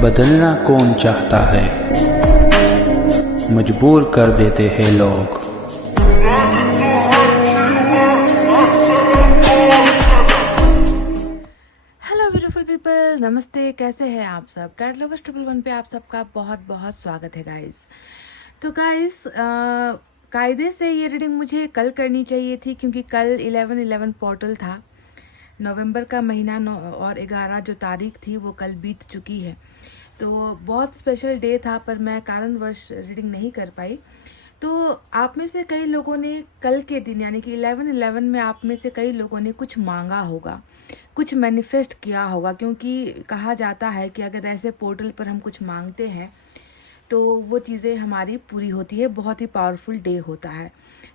बदलना कौन चाहता है, मजबूर कर देते हैं लोग। हेलो ब्यूटीफुल पीपल, नमस्ते। कैसे हैं आप सब? टैट लवर्स 111 पे आप सबका बहुत बहुत स्वागत है गाइस। तो गाइस, कायदे से ये रीडिंग मुझे कल करनी चाहिए थी क्योंकि कल 11/11 पोर्टल था। नवंबर का महीना और 11 जो तारीख थी वो कल बीत चुकी है। तो बहुत स्पेशल डे था, पर मैं कारणवश रीडिंग नहीं कर पाई। तो आप में से कई लोगों ने कल के दिन यानी कि 11/11 में आप में से कई लोगों ने कुछ मांगा होगा, कुछ मैनिफेस्ट किया होगा, क्योंकि कहा जाता है कि अगर ऐसे पोर्टल पर हम कुछ मांगते हैं तो वो चीज़ें हमारी पूरी होती है। बहुत ही पावरफुल डे होता है।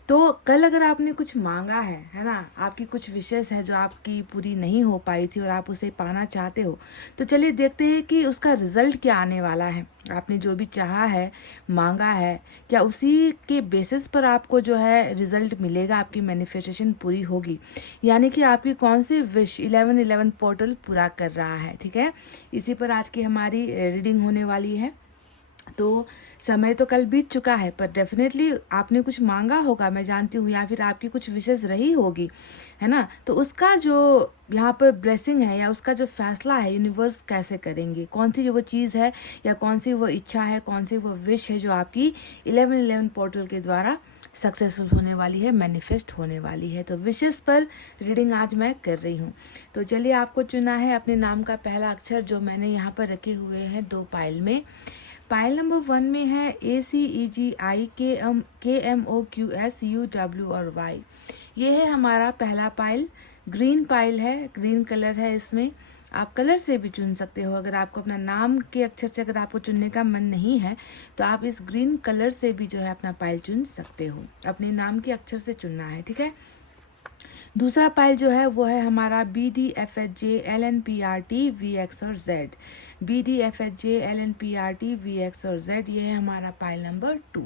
तो कल अगर आपने कुछ मांगा है ना, आपकी कुछ विशेष है जो आपकी पूरी नहीं हो पाई थी और आप उसे पाना चाहते हो, तो चलिए देखते हैं कि उसका रिजल्ट क्या आने वाला है। आपने जो भी चाहा है, मांगा है, क्या उसी के बेसिस पर आपको जो है रिजल्ट मिलेगा, आपकी मैनिफेस्टेशन पूरी होगी। यानी कि आपकी कौन सी विश 11/11 पोर्टल पूरा कर रहा है। ठीक है, इसी पर आज की हमारी रीडिंग होने वाली है। तो समय तो कल बीत चुका है, पर डेफिनेटली आपने कुछ मांगा होगा, मैं जानती हूँ, या फिर आपकी कुछ विशेष रही होगी, है ना। तो उसका जो यहाँ पर ब्लेसिंग है या उसका जो फैसला है यूनिवर्स कैसे करेंगे, कौन सी जो वो चीज़ है या कौन सी वो इच्छा है, कौन सी वो विश है जो आपकी 11/11 पोर्टल के द्वारा सक्सेसफुल होने वाली है, मैनिफेस्ट होने वाली है। तो विशेष पर रीडिंग आज मैं कर रही हूँ। तो चलिए, आपको चुना है अपने नाम का पहला अक्षर जो मैंने यहाँ पर रखे हुए हैं 2 पाइल में। पाइल नंबर 1 में है ACEGI KMOQSUW और Y। ये है हमारा पहला पाइल। ग्रीन पाइल है, ग्रीन कलर है इसमें। आप कलर से भी चुन सकते हो। अगर आपको अपना नाम के अक्षर से अगर आपको चुनने का मन नहीं है तो आप इस ग्रीन कलर से भी जो है अपना पाइल चुन सकते हो। अपने नाम के अक्षर से चुनना है, ठीक है। दूसरा पाइल जो है वो है हमारा BDFHJLNPRT VX और Z। BDFHJLNPRT VX और Z, ये है हमारा पाइल नंबर 2।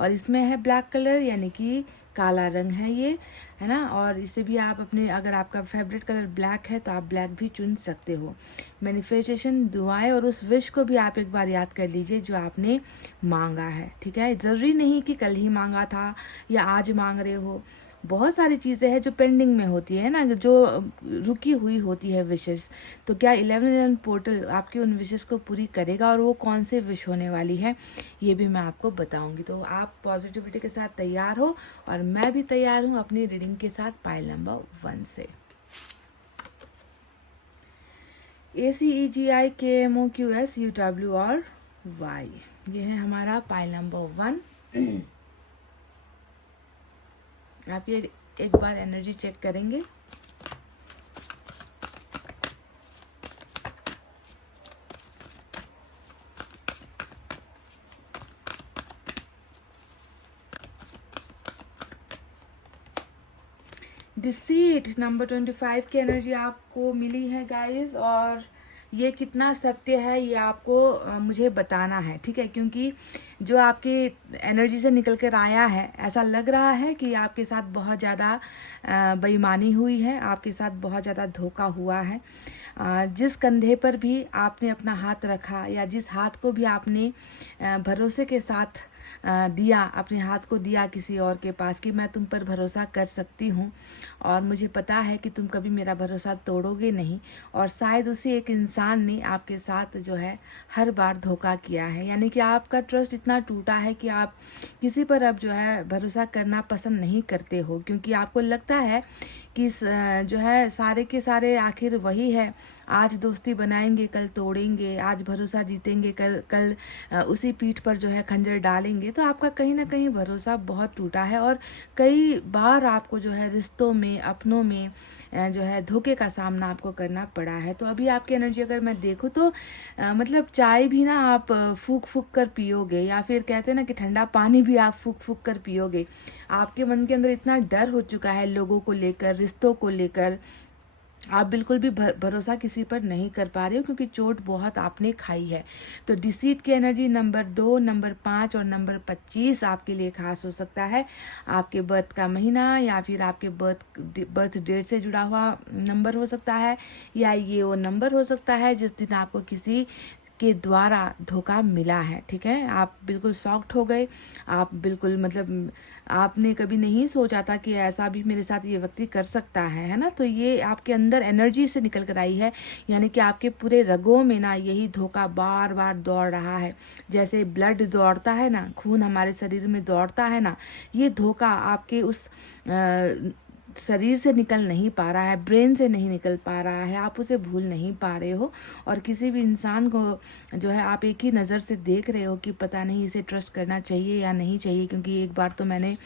और इसमें है ब्लैक कलर, यानी कि काला रंग है ये, है ना। और इसे भी आप अपने, अगर आपका फेवरेट कलर ब्लैक है तो आप ब्लैक भी चुन सकते हो। मैनिफेस्टेशन, दुआएं और उस विश को भी आप एक बार याद कर लीजिए जो आपने मांगा है, ठीक है। ज़रूरी नहीं कि कल ही मांगा था या आज मांग रहे हो। बहुत सारी चीज़ें हैं जो पेंडिंग में होती है ना, जो रुकी हुई होती है विशेष। तो क्या 11/11 पोर्टल आपकी उन विशेष को पूरी करेगा, और वो कौन से विश होने वाली है ये भी मैं आपको बताऊंगी। तो आप पॉजिटिविटी के साथ तैयार हो और मैं भी तैयार हूँ अपनी रीडिंग के साथ पाइल नंबर 1 से। ACEGI KMOQSUW और Y, ये है हमारा पाइल नंबर 1। आप ये एक बार एनर्जी चेक करेंगे। डिसीट नंबर 25 की एनर्जी आपको मिली है गाइस, और ये कितना सत्य है ये आपको मुझे बताना है, ठीक है। क्योंकि जो आपकी एनर्जी से निकल कर आया है, ऐसा लग रहा है कि आपके साथ बहुत ज़्यादा बेईमानी हुई है, आपके साथ बहुत ज़्यादा धोखा हुआ है। जिस कंधे पर भी आपने अपना हाथ रखा या जिस हाथ को भी आपने भरोसे के साथ दिया, अपने हाथ को दिया किसी और के पास कि मैं तुम पर भरोसा कर सकती हूँ और मुझे पता है कि तुम कभी मेरा भरोसा तोड़ोगे नहीं, और शायद उसी एक इंसान ने आपके साथ जो है हर बार धोखा किया है। यानी कि आपका ट्रस्ट इतना टूटा है कि आप किसी पर अब जो है भरोसा करना पसंद नहीं करते हो, क्योंकि आपको लगता है कि जो है सारे के सारे आखिर वही है। आज दोस्ती बनाएंगे, कल तोड़ेंगे, आज भरोसा जीतेंगे, कल उसी पीठ पर जो है खंजर डालेंगे। तो आपका कहीं ना कहीं भरोसा बहुत टूटा है और कई बार आपको जो है रिश्तों में, अपनों में जो है धोखे का सामना आपको करना पड़ा है। तो अभी आपकी एनर्जी अगर मैं देखूँ तो मतलब चाय भी ना आप फूक फूक कर पियोगे, या फिर कहते हैं ना कि ठंडा पानी भी आप फूक फूक कर पियोगे। आपके मन के अंदर इतना डर हो चुका है लोगों को लेकर, रिश्तों को लेकर, आप बिल्कुल भी भरोसा किसी पर नहीं कर पा रहे हो क्योंकि चोट बहुत आपने खाई है। तो डिसीट की एनर्जी नंबर 2, नंबर 5 और नंबर 25 आपके लिए खास हो सकता है। आपके बर्थ का महीना या फिर आपके बर्थ डेट से जुड़ा हुआ नंबर हो सकता है, या ये वो नंबर हो सकता है जिस दिन आपको किसी के द्वारा धोखा मिला है, ठीक है। आप बिल्कुल शॉक्ड हो गए, आप बिल्कुल मतलब आपने कभी नहीं सोचा था कि ऐसा भी मेरे साथ ये व्यक्ति कर सकता है ना। तो ये आपके अंदर एनर्जी से निकल कर आई है, यानी कि आपके पूरे रगों में ना यही धोखा बार बार दौड़ रहा है। जैसे ब्लड दौड़ता है ना, खून हमारे शरीर में दौड़ता है ना, ये धोखा आपके उस शरीर से निकल नहीं पा रहा है, ब्रेन से नहीं निकल पा रहा है, आप उसे भूल नहीं पा रहे हो। और किसी भी इंसान को जो है आप एक ही नज़र से देख रहे हो कि पता नहीं इसे ट्रस्ट करना चाहिए या नहीं चाहिए, क्योंकि एक बार तो मैंने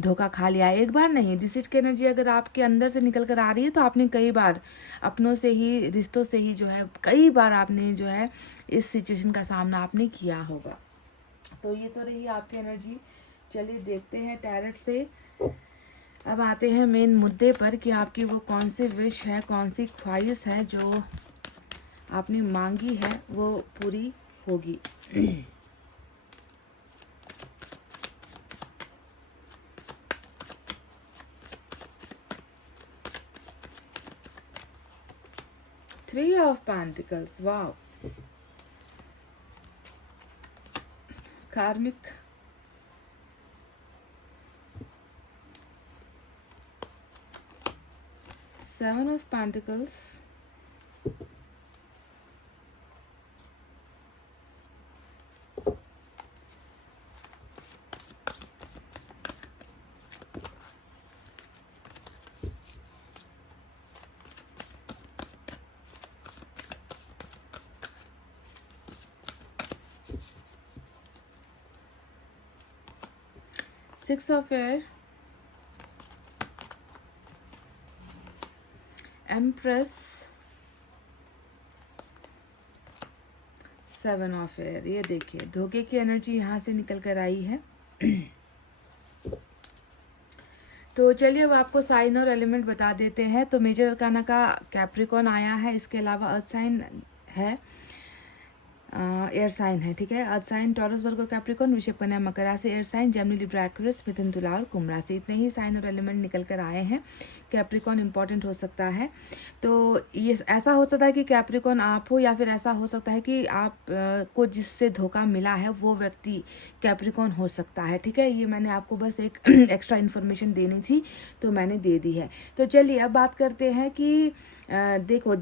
धोखा खा लिया है। एक बार नहीं, डिसीट की एनर्जी अगर आपके अंदर से निकल कर आ रही है तो आपने कई बार अपनों से ही, रिश्तों से ही जो है कई बार आपने जो है इस सिचुएशन का सामना आपने किया होगा। तो ये तो रही आपकी एनर्जी। चलिए देखते हैं टैरेट से। अब आते हैं मेन मुद्दे पर कि आपकी वो कौन सी विश है, कौन सी ख्वाहिश है जो आपने मांगी है वो पूरी होगी। थ्री ऑफ पेंटिकल्स, वाव। कार्मिक, seven of pentacles, six of air, empress, seven of air. ये देखिए धोखे की एनर्जी यहाँ से निकल कर आई है। तो चलिए अब आपको साइन और एलिमेंट बता देते हैं। तो मेजर अरकाना का कैप्रिकॉन आया है, इसके अलावा अर्थ साइन है, एयर साइन है, ठीक है। Earth sign Taurus, Virgo, Capricorn, वृषभ, कन्या, मकर राशि, air sign Gemini, Libra, Aquarius, मिथुन, तुला और कुंभ राशि। इतने ही साइन और एलिमेंट निकल कर आए हैं। कैप्रिकॉन इंपॉर्टेंट हो सकता है। तो ये ऐसा हो सकता है कि कैप्रिकॉन आप हो, या फिर ऐसा हो सकता है कि आप को जिससे धोखा मिला है वो व्यक्ति कैप्रिकॉन हो सकता है, ठीक है। ये मैंने आपको बस एक एक्स्ट्रा इन्फॉर्मेशन देनी थी तो मैंने दे दी है। तो चलिए अब बात करते हैं कि देखो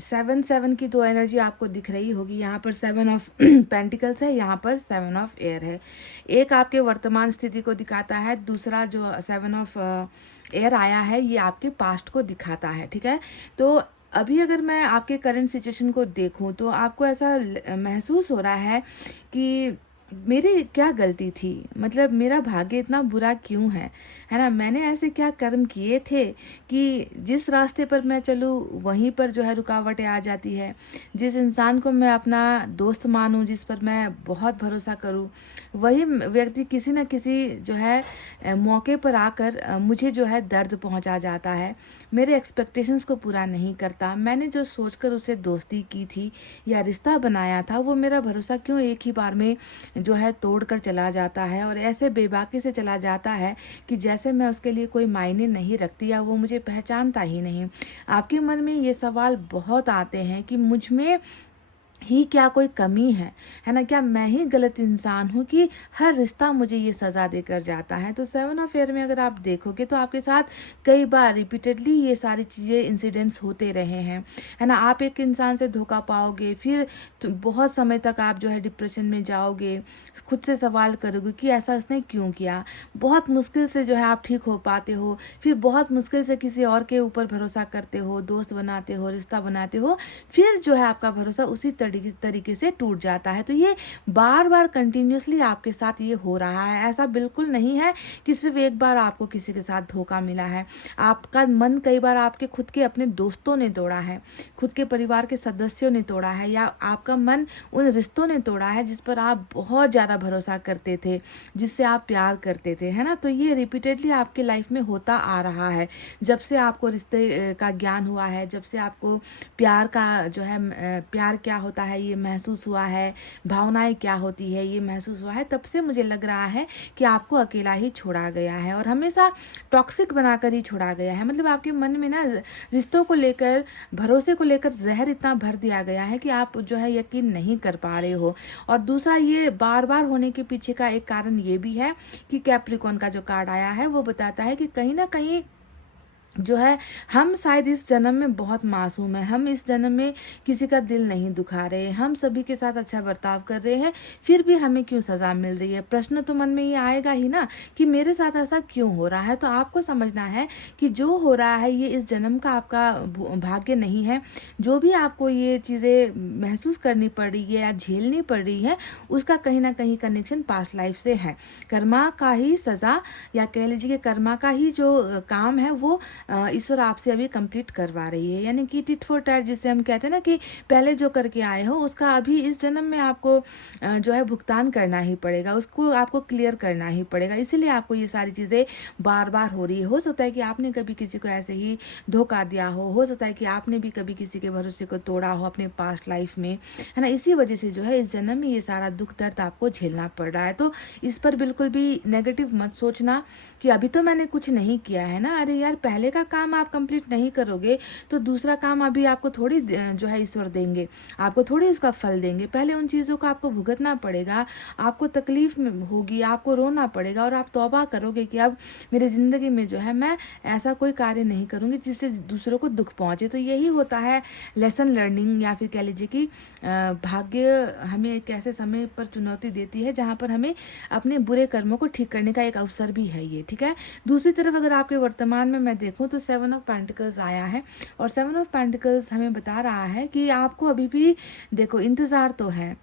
7 की तो एनर्जी आपको दिख रही होगी। यहाँ पर 7 ऑफ पेंटिकल्स है, यहाँ पर 7 ऑफ एयर है। एक आपके वर्तमान स्थिति को दिखाता है, दूसरा जो 7 ऑफ एयर आया है ये आपके पास्ट को दिखाता है, ठीक है। तो अभी अगर मैं आपके करंट सिचुएशन को देखूं तो आपको ऐसा महसूस हो रहा है कि मेरी क्या गलती थी, मतलब मेरा भाग्य इतना बुरा क्यों है ना। मैंने ऐसे क्या कर्म किए थे कि जिस रास्ते पर मैं चलूँ वहीं पर जो है रुकावटें आ जाती है। जिस इंसान को मैं अपना दोस्त मानूं, जिस पर मैं बहुत भरोसा करूं, वही व्यक्ति किसी न किसी जो है मौके पर आकर मुझे जो है दर्द पहुंचा जाता है, मेरे एक्सपेक्टेशंस को पूरा नहीं करता। मैंने जो सोचकर उसे दोस्ती की थी या रिश्ता बनाया था वो मेरा भरोसा क्यों एक ही बार में जो है तोड़ कर चला जाता है, और ऐसे बेबाकी से चला जाता है कि जैसे मैं उसके लिए कोई मायने नहीं रखती या वो मुझे पहचानता ही नहीं। आपके मन में ये सवाल बहुत आते हैं कि मुझ में ही क्या कोई कमी है ना, क्या मैं ही गलत इंसान हूँ कि हर रिश्ता मुझे ये सज़ा देकर जाता है। तो 7 ऑफ एयर में अगर आप देखोगे तो आपके साथ कई बार रिपीटेडली ये सारी चीज़ें इंसिडेंट्स होते रहे हैं, है ना। आप एक इंसान से धोखा पाओगे, फिर तो बहुत समय तक आप जो है डिप्रेशन में जाओगे, खुद से सवाल करोगे कि ऐसा उसने क्यों किया। बहुत मुश्किल से जो है आप ठीक हो पाते हो, फिर बहुत मुश्किल से किसी और के ऊपर भरोसा करते हो, दोस्त बनाते हो, रिश्ता बनाते हो, फिर जो है आपका भरोसा उसी तरीके से टूट जाता है। तो ये बार बार कंटिन्यूसली आपके साथ ये हो रहा है। ऐसा बिल्कुल नहीं है कि सिर्फ एक बार आपको किसी के साथ धोखा मिला है। आपका मन कई बार आपके खुद के अपने दोस्तों ने तोड़ा है, खुद के परिवार के सदस्यों ने तोड़ा है, या आपका मन उन रिश्तों ने तोड़ा है जिस पर आप बहुत ज़्यादा भरोसा करते थे, जिससे आप प्यार करते थे, है ना। तो ये रिपीटेडली आपके लाइफ में होता आ रहा है। जब से आपको रिश्ते का ज्ञान हुआ है, जब से आपको प्यार का जो है प्यार क्या होता होता है ये महसूस हुआ है, भावनाएं क्या होती है ये महसूस हुआ है, तब से मुझे लग रहा है कि आपको अकेला ही छोड़ा गया है और हमेशा टॉक्सिक बनाकर ही छोड़ा गया है। मतलब आपके मन में ना रिश्तों को लेकर, भरोसे को लेकर जहर इतना भर दिया गया है कि आप जो है यकीन नहीं कर पा रहे हो। और दूसरा, ये बार बार होने के पीछे का एक कारण ये भी है कि कैप्रिकॉन का जो कार्ड आया है वो बताता है कि कहीं ना कहीं जो है हम शायद इस जन्म में बहुत मासूम है, हम इस जन्म में किसी का दिल नहीं दुखा रहे, हम सभी के साथ अच्छा बर्ताव कर रहे हैं, फिर भी हमें क्यों सजा मिल रही है। प्रश्न तो मन में ये आएगा ही ना कि मेरे साथ ऐसा क्यों हो रहा है। तो आपको समझना है कि जो हो रहा है ये इस जन्म का आपका भाग्य नहीं है। जो भी आपको ये चीज़ें महसूस करनी पड़ रही है या झेलनी पड़ रही है, उसका कहीं ना कहीं कनेक्शन पास्ट लाइफ से है। कर्मा का ही सजा, या कह लीजिए कि कर्मा का ही जो काम है वो ईश्वर आपसे अभी कंप्लीट करवा रही है। यानी कि टिट फॉर टैट, जिसे हम कहते हैं ना कि पहले जो करके आए हो उसका अभी इस जन्म में आपको जो है भुगतान करना ही पड़ेगा, उसको आपको क्लियर करना ही पड़ेगा। इसीलिए आपको ये सारी चीज़ें बार बार हो रही है। हो सकता है कि आपने कभी किसी को ऐसे ही धोखा दिया हो सकता है कि आपने भी कभी किसी के भरोसे को तोड़ा हो अपने पास्ट लाइफ में, है ना। इसी वजह से जो है इस जन्म में ये सारा दुख दर्द आपको झेलना पड़ रहा है। तो इस पर बिल्कुल भी नेगेटिव मत सोचना कि अभी तो मैंने कुछ नहीं किया है ना। अरे यार, पहले का काम आप कंप्लीट नहीं करोगे तो दूसरा काम अभी आपको थोड़ी जो है ईश्वर देंगे, आपको थोड़ी उसका फल देंगे। पहले उन चीज़ों को आपको भुगतना पड़ेगा, आपको तकलीफ होगी, आपको रोना पड़ेगा और आप तौबा करोगे कि अब मेरी ज़िंदगी में जो है मैं ऐसा कोई कार्य नहीं करूँगी जिससे दूसरों को दुख पहुँचे। तो यही होता है लेसन लर्निंग, या फिर कह लीजिए कि भाग्य हमें एक ऐसे समय पर चुनौती देती है जहाँ पर हमें अपने बुरे कर्मों को ठीक करने का एक अवसर भी है ये, ठीक है। दूसरी तरफ अगर आपके वर्तमान में मैं देखूं तो 7 ऑफ पेंटिकल्स आया है और 7 ऑफ पेंटिकल्स हमें बता रहा है कि आपको अभी भी देखो इंतज़ार तो है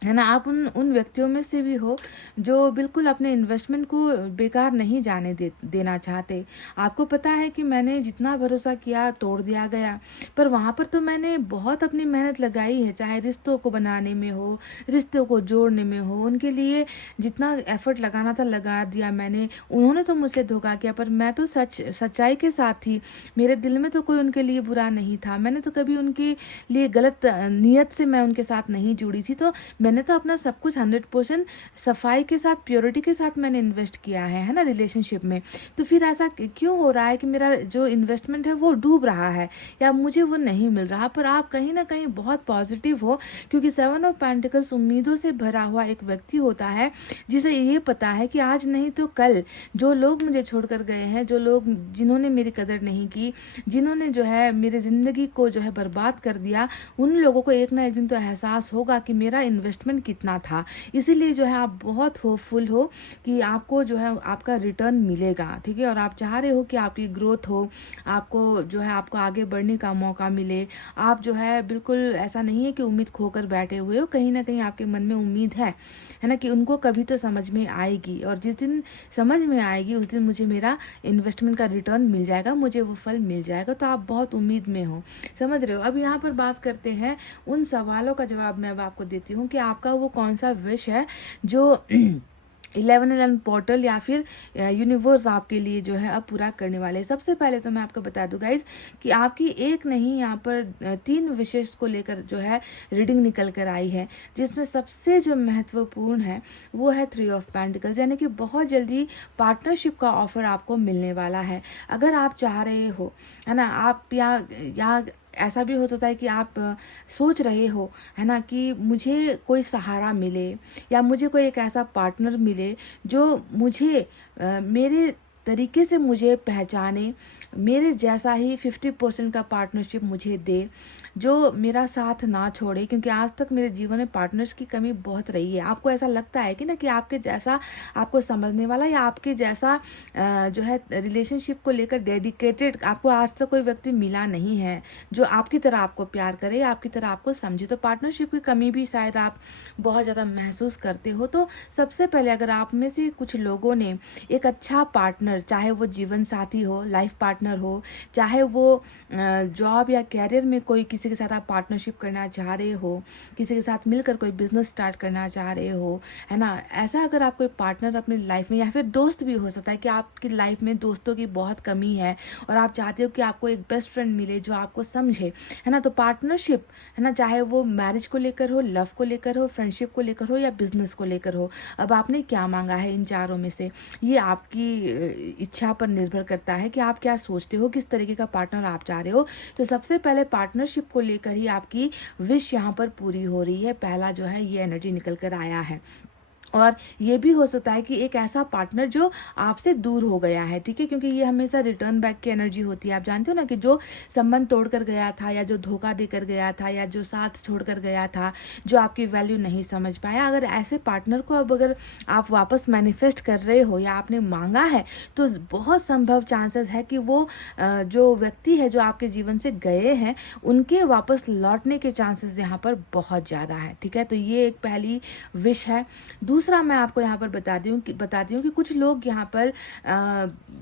ना। आप उन व्यक्तियों में से भी हो जो बिल्कुल अपने इन्वेस्टमेंट को बेकार नहीं जाने देना चाहते। आपको पता है कि मैंने जितना भरोसा किया तोड़ दिया गया, पर वहाँ पर तो मैंने बहुत अपनी मेहनत लगाई है, चाहे रिश्तों को बनाने में हो, रिश्तों को जोड़ने में हो, उनके लिए जितना एफर्ट लगाना था लगा दिया मैंने। उन्होंने तो मुझसे धोखा किया, पर मैं तो सच्चाई के साथ थी, मेरे दिल में तो कोई उनके लिए बुरा नहीं था, मैंने तो कभी उनके लिए गलत नीयत से मैं उनके साथ नहीं जुड़ी थी। तो मैंने तो अपना सब कुछ 100% सफाई के साथ, प्योरिटी के साथ मैंने इन्वेस्ट किया है ना रिलेशनशिप में। तो फिर ऐसा क्यों हो रहा है कि मेरा जो इन्वेस्टमेंट है वो डूब रहा है या मुझे वो नहीं मिल रहा। पर आप कहीं ना कहीं बहुत पॉजिटिव हो, क्योंकि 7 ऑफ पेंटिकल्स उम्मीदों से भरा हुआ एक व्यक्ति होता है जिसे ये पता है कि आज नहीं तो कल जो लोग मुझे छोड़कर गए हैं, जो लोग जिन्होंने मेरी कदर नहीं की, जिन्होंने जो है मेरी ज़िंदगी को जो है बर्बाद कर दिया, उन लोगों को एक ना एक दिन तो एहसास होगा कि मेरा इन्वेस्टमेंट कितना था। इसीलिए जो है आप बहुत होपफुल हो कि आपको जो है आपका रिटर्न मिलेगा, ठीक है। और आप चाह रहे हो कि आपकी ग्रोथ हो, आपको जो है आपको आगे बढ़ने का मौका मिले। आप जो है बिल्कुल ऐसा नहीं है कि उम्मीद खोकर बैठे हुए हो, कहीं ना कहीं आपके मन में उम्मीद है ना कि उनको कभी तो समझ में आएगी, और जिस दिन समझ में आएगी उस दिन मुझे मेरा इन्वेस्टमेंट का रिटर्न मिल जाएगा, मुझे वो फल मिल जाएगा। तो आप बहुत उम्मीद में हो, समझ रहे हो। अब यहाँ पर बात करते हैं उन सवालों का जवाब मैं अब आपको देती हूँ कि आपका वो कौन सा विश है जो 11 पोर्टल या फिर यूनिवर्स आपके लिए जो है अब पूरा करने वाले हैं। सबसे पहले तो मैं आपको बता दूं गाइज कि आपकी एक नहीं यहाँ पर 3 विशेष को लेकर जो है रीडिंग निकल कर आई है, जिसमें सबसे जो महत्वपूर्ण है वो है 3 ऑफ पेंटिकल्स, यानी कि बहुत जल्दी पार्टनरशिप का ऑफर आपको मिलने वाला है। अगर आप चाह रहे हो, है ना, आप या ऐसा भी हो सकता है कि आप सोच रहे हो, है ना, कि मुझे कोई सहारा मिले या मुझे कोई एक ऐसा पार्टनर मिले जो मुझे मेरे तरीके से मुझे पहचाने, मेरे जैसा ही 50% का पार्टनरशिप मुझे दे, जो मेरा साथ ना छोड़े। क्योंकि आज तक मेरे जीवन में पार्टनर्स की कमी बहुत रही है। आपको ऐसा लगता है कि ना कि आपके जैसा आपको समझने वाला या आपके जैसा जो है रिलेशनशिप को लेकर डेडिकेटेड आपको आज तक कोई व्यक्ति मिला नहीं है जो आपकी तरह आपको प्यार करे, आपकी तरह आपको समझे। तो पार्टनरशिप की कमी भी शायद आप बहुत ज़्यादा महसूस करते हो। तो सबसे पहले अगर आप में से कुछ लोगों ने एक अच्छा पार्टनर पार्टनर, चाहे वो जीवन साथी हो, लाइफ पार्टनर हो, चाहे वो जॉब या कैरियर में कोई किसी के साथ आप पार्टनरशिप करना चाह रहे हो, किसी के साथ मिलकर कोई बिजनेस स्टार्ट करना चाह रहे हो, है ना, ऐसा अगर आप कोई पार्टनर अपनी लाइफ में, या फिर दोस्त भी हो सकता है कि आपकी लाइफ में दोस्तों की बहुत कमी है और आप चाहते हो कि आपको एक बेस्ट फ्रेंड मिले जो आपको समझे, है ना, तो पार्टनरशिप, है ना, चाहे वो मैरिज को लेकर हो, लव को लेकर हो, फ्रेंडशिप को लेकर हो या बिजनेस को लेकर हो। अब आपने क्या मांगा है इन चारों में से, ये आपकी इच्छा पर निर्भर करता है कि आप क्या सोचते हो, किस तरीके का पार्टनर आप चाह रहे हो। तो सबसे पहले पार्टनरशिप को लेकर ही आपकी विश यहाँ पर पूरी हो रही है। पहला जो है ये एनर्जी निकल कर आया है। और ये भी हो सकता है कि एक ऐसा पार्टनर जो आपसे दूर हो गया है, ठीक है, क्योंकि ये हमेशा रिटर्न बैक की एनर्जी होती है। आप जानते हो ना कि जो संबंध तोड़ कर गया था, या जो धोखा देकर गया था, या जो साथ छोड़ कर गया था, जो आपकी वैल्यू नहीं समझ पाया, अगर ऐसे पार्टनर को अब अगर आप वापस मैनिफेस्ट कर रहे हो या आपने मांगा है, तो बहुत संभव चांसेस है कि वो जो व्यक्ति है जो आपके जीवन से गए हैं, उनके वापस लौटने के चांसेस यहाँ पर बहुत ज़्यादा है, ठीक है। तो ये एक पहली विश है। दूसरा मैं आपको यहाँ पर बताती हूँ कि कुछ लोग यहाँ पर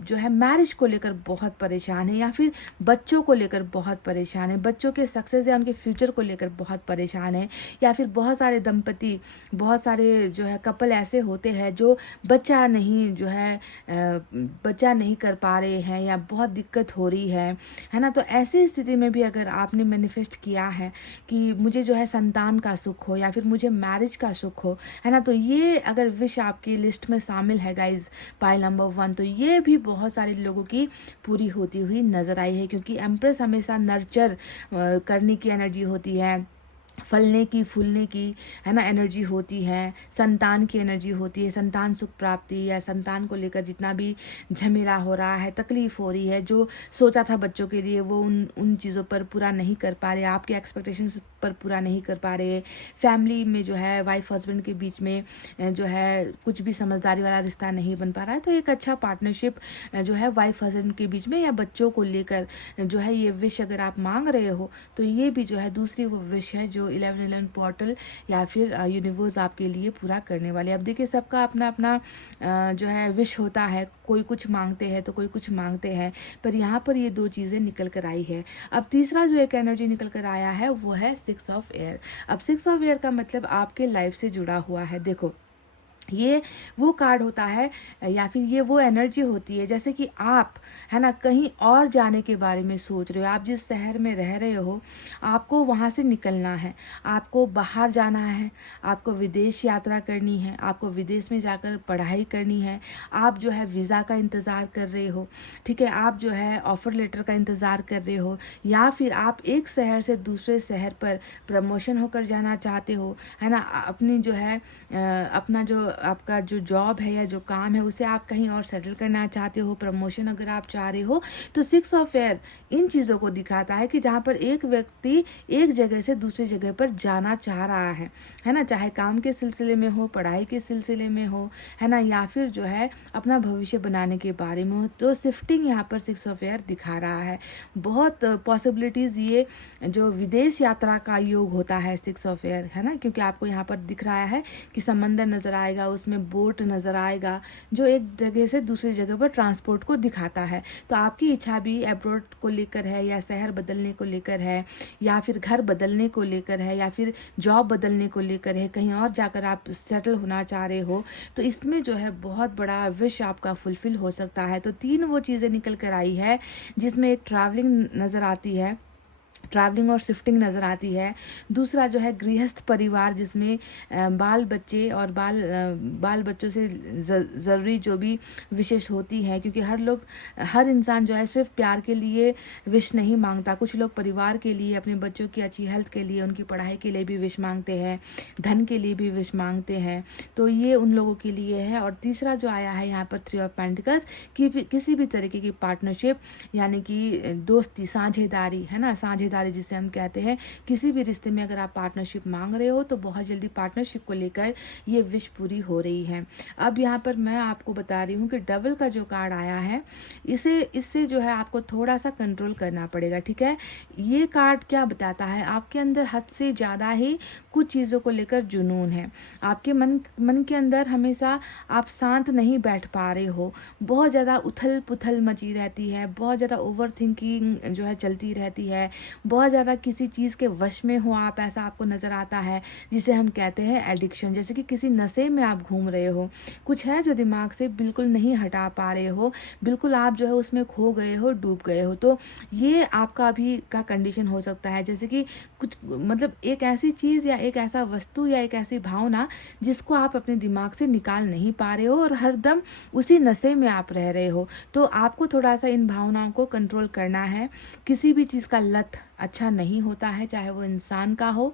जो है मैरिज को लेकर बहुत परेशान है, या फिर बच्चों को लेकर बहुत परेशान है, बच्चों के सक्सेस या उनके फ्यूचर को लेकर बहुत परेशान है, या फिर बहुत सारे दंपति, बहुत सारे जो है कपल ऐसे होते हैं जो बच्चा नहीं कर पा रहे हैं, या बहुत दिक्कत हो रही है ना। तो ऐसी स्थिति में भी अगर आपने मैनिफेस्ट किया है कि मुझे जो है संतान का सुख हो, या फिर मुझे मैरिज का सुख हो, है ना, तो ये अगर विश आपकी लिस्ट में शामिल है गाइज, पाइल नंबर 1, तो ये भी बहुत सारे लोगों की पूरी होती हुई नजर आई है। क्योंकि एम्प्रेस हमेशा नर्चर करने की एनर्जी होती है, फलने की, फूलने की, है ना, एनर्जी होती है, संतान की एनर्जी होती है, संतान सुख प्राप्ति या संतान को लेकर जितना भी झमेला हो रहा है, तकलीफ हो रही है, जो सोचा था बच्चों के लिए वो उन चीज़ों पर पूरा नहीं कर पा रहे, आपके एक्सपेक्टेशंस पर पूरा नहीं कर पा रहे, फैमिली में जो है वाइफ हस्बैंड के बीच में जो है कुछ भी समझदारी वाला रिश्ता नहीं बन पा रहा है, तो एक अच्छा पार्टनरशिप जो है वाइफ हस्बैंड के बीच में या बच्चों को लेकर जो है ये विश अगर आप मांग रहे हो, तो ये भी जो है दूसरी वो विश है जो 1111 पोर्टल या फिर यूनिवर्स आपके लिए पूरा करने वाले। अब देखिए सबका अपना अपना जो है विश होता है, कोई कुछ मांगते हैं तो कोई कुछ मांगते हैं, पर यहाँ पर ये दो चीज़ें निकल कर आई है। अब तीसरा जो एक एनर्जी निकल कर आया है वो है 6 ऑफ एयर। अब 6 ऑफ एयर का मतलब आपके लाइफ से जुड़ा हुआ है। देखो ये वो कार्ड होता है या फिर ये वो एनर्जी होती है जैसे कि आप, है ना, कहीं और जाने के बारे में सोच रहे हो, आप जिस शहर में रह रहे हो आपको वहाँ से निकलना है, आपको बाहर जाना है, आपको विदेश यात्रा करनी है, आपको विदेश में जाकर पढ़ाई करनी है, आप जो है वीज़ा का इंतज़ार कर रहे हो, ठीक है, आप जो है ऑफ़र लेटर का इंतज़ार कर रहे हो, या फिर आप एक शहर से दूसरे शहर पर प्रमोशन होकर जाना चाहते हो, है ना, अपनी जो है अपना जो आपका जो जॉब है या जो काम है उसे आप कहीं और सेटल करना चाहते हो, प्रमोशन अगर आप चाह रहे हो, तो 6 ऑफ एयर इन चीज़ों को दिखाता है कि जहाँ पर एक व्यक्ति एक जगह से दूसरी जगह पर जाना चाह रहा है ना, चाहे काम के सिलसिले में हो, पढ़ाई के सिलसिले में हो, है ना, या फिर जो है अपना भविष्य बनाने के बारे में हो, तो शिफ्टिंग यहाँ पर 6 ऑफ एयर दिखा रहा है। बहुत पॉसिबिलिटीज़, ये जो विदेश यात्रा का योग होता है 6 ऑफ एयर, है ना, क्योंकि आपको यहाँ पर दिख रहा है कि समंदर नज़र आएगा, उसमें बोट नज़र आएगा जो एक जगह से दूसरी जगह पर ट्रांसपोर्ट को दिखाता है। तो आपकी इच्छा भी अब्रॉड को लेकर है, या शहर बदलने को लेकर है, या फिर घर बदलने को लेकर है, या फिर जॉब बदलने को लेकर है, कहीं और जाकर आप सेटल होना चाह रहे हो, तो इसमें जो है बहुत बड़ा विश आपका फुलफिल हो सकता है। तो 3 वो चीज़ें निकल कर आई है जिसमें एक ट्रैवलिंग नज़र आती है, ट्रैवलिंग और शिफ्टिंग नज़र आती है। दूसरा जो है गृहस्थ परिवार जिसमें बाल बच्चे और बाल बच्चों से ज़रूरी जो भी विशेष होती हैं, क्योंकि हर इंसान जो है सिर्फ प्यार के लिए विश नहीं मांगता, कुछ लोग परिवार के लिए, अपने बच्चों की अच्छी हेल्थ के लिए, उनकी पढ़ाई के लिए भी विश मांगते हैं, धन के लिए भी विश मांगते हैं, तो ये उन लोगों के लिए है। और तीसरा जो आया है यहाँ पर 3 ऑफ पेंटिकल्स कि किसी भी तरीके की पार्टनरशिप यानी कि दोस्ती, साझेदारी, है ना, साझेदारी साझेदारी जिसे हम कहते हैं, किसी भी रिश्ते में अगर आप पार्टनरशिप मांग रहे हो तो बहुत जल्दी पार्टनरशिप को लेकर ये विश पूरी हो रही है। अब यहाँ पर मैं आपको बता रही हूँ कि डबल का जो कार्ड आया है, इससे जो है आपको थोड़ा सा कंट्रोल करना पड़ेगा, ठीक है। ये कार्ड क्या बताता है, आपके अंदर हद से ज़्यादा ही कुछ चीज़ों को लेकर जुनून है। आपके मन के अंदर हमेशा आप शांत नहीं बैठ पा रहे हो, बहुत ज़्यादा उथल पुथल मची रहती है, बहुत ज़्यादा ओवर थिंकिंग जो है चलती रहती है, बहुत ज़्यादा किसी चीज़ के वश में हो आप, ऐसा आपको नज़र आता है, जिसे हम कहते हैं एडिक्शन। जैसे कि किसी नशे में आप घूम रहे हो, कुछ है जो दिमाग से बिल्कुल नहीं हटा पा रहे हो, बिल्कुल आप जो है उसमें खो गए हो, डूब गए हो। तो ये आपका अभी का कंडीशन हो सकता है, जैसे कि कुछ मतलब एक ऐसी चीज़ या एक ऐसा वस्तु या एक ऐसी भावना जिसको आप अपने दिमाग से निकाल नहीं पा रहे हो और हरदम उसी नशे में आप रह रहे हो। तो आपको थोड़ा सा इन भावनाओं को कंट्रोल करना है। किसी भी चीज़ का लत अच्छा नहीं होता है, चाहे वो इंसान का हो,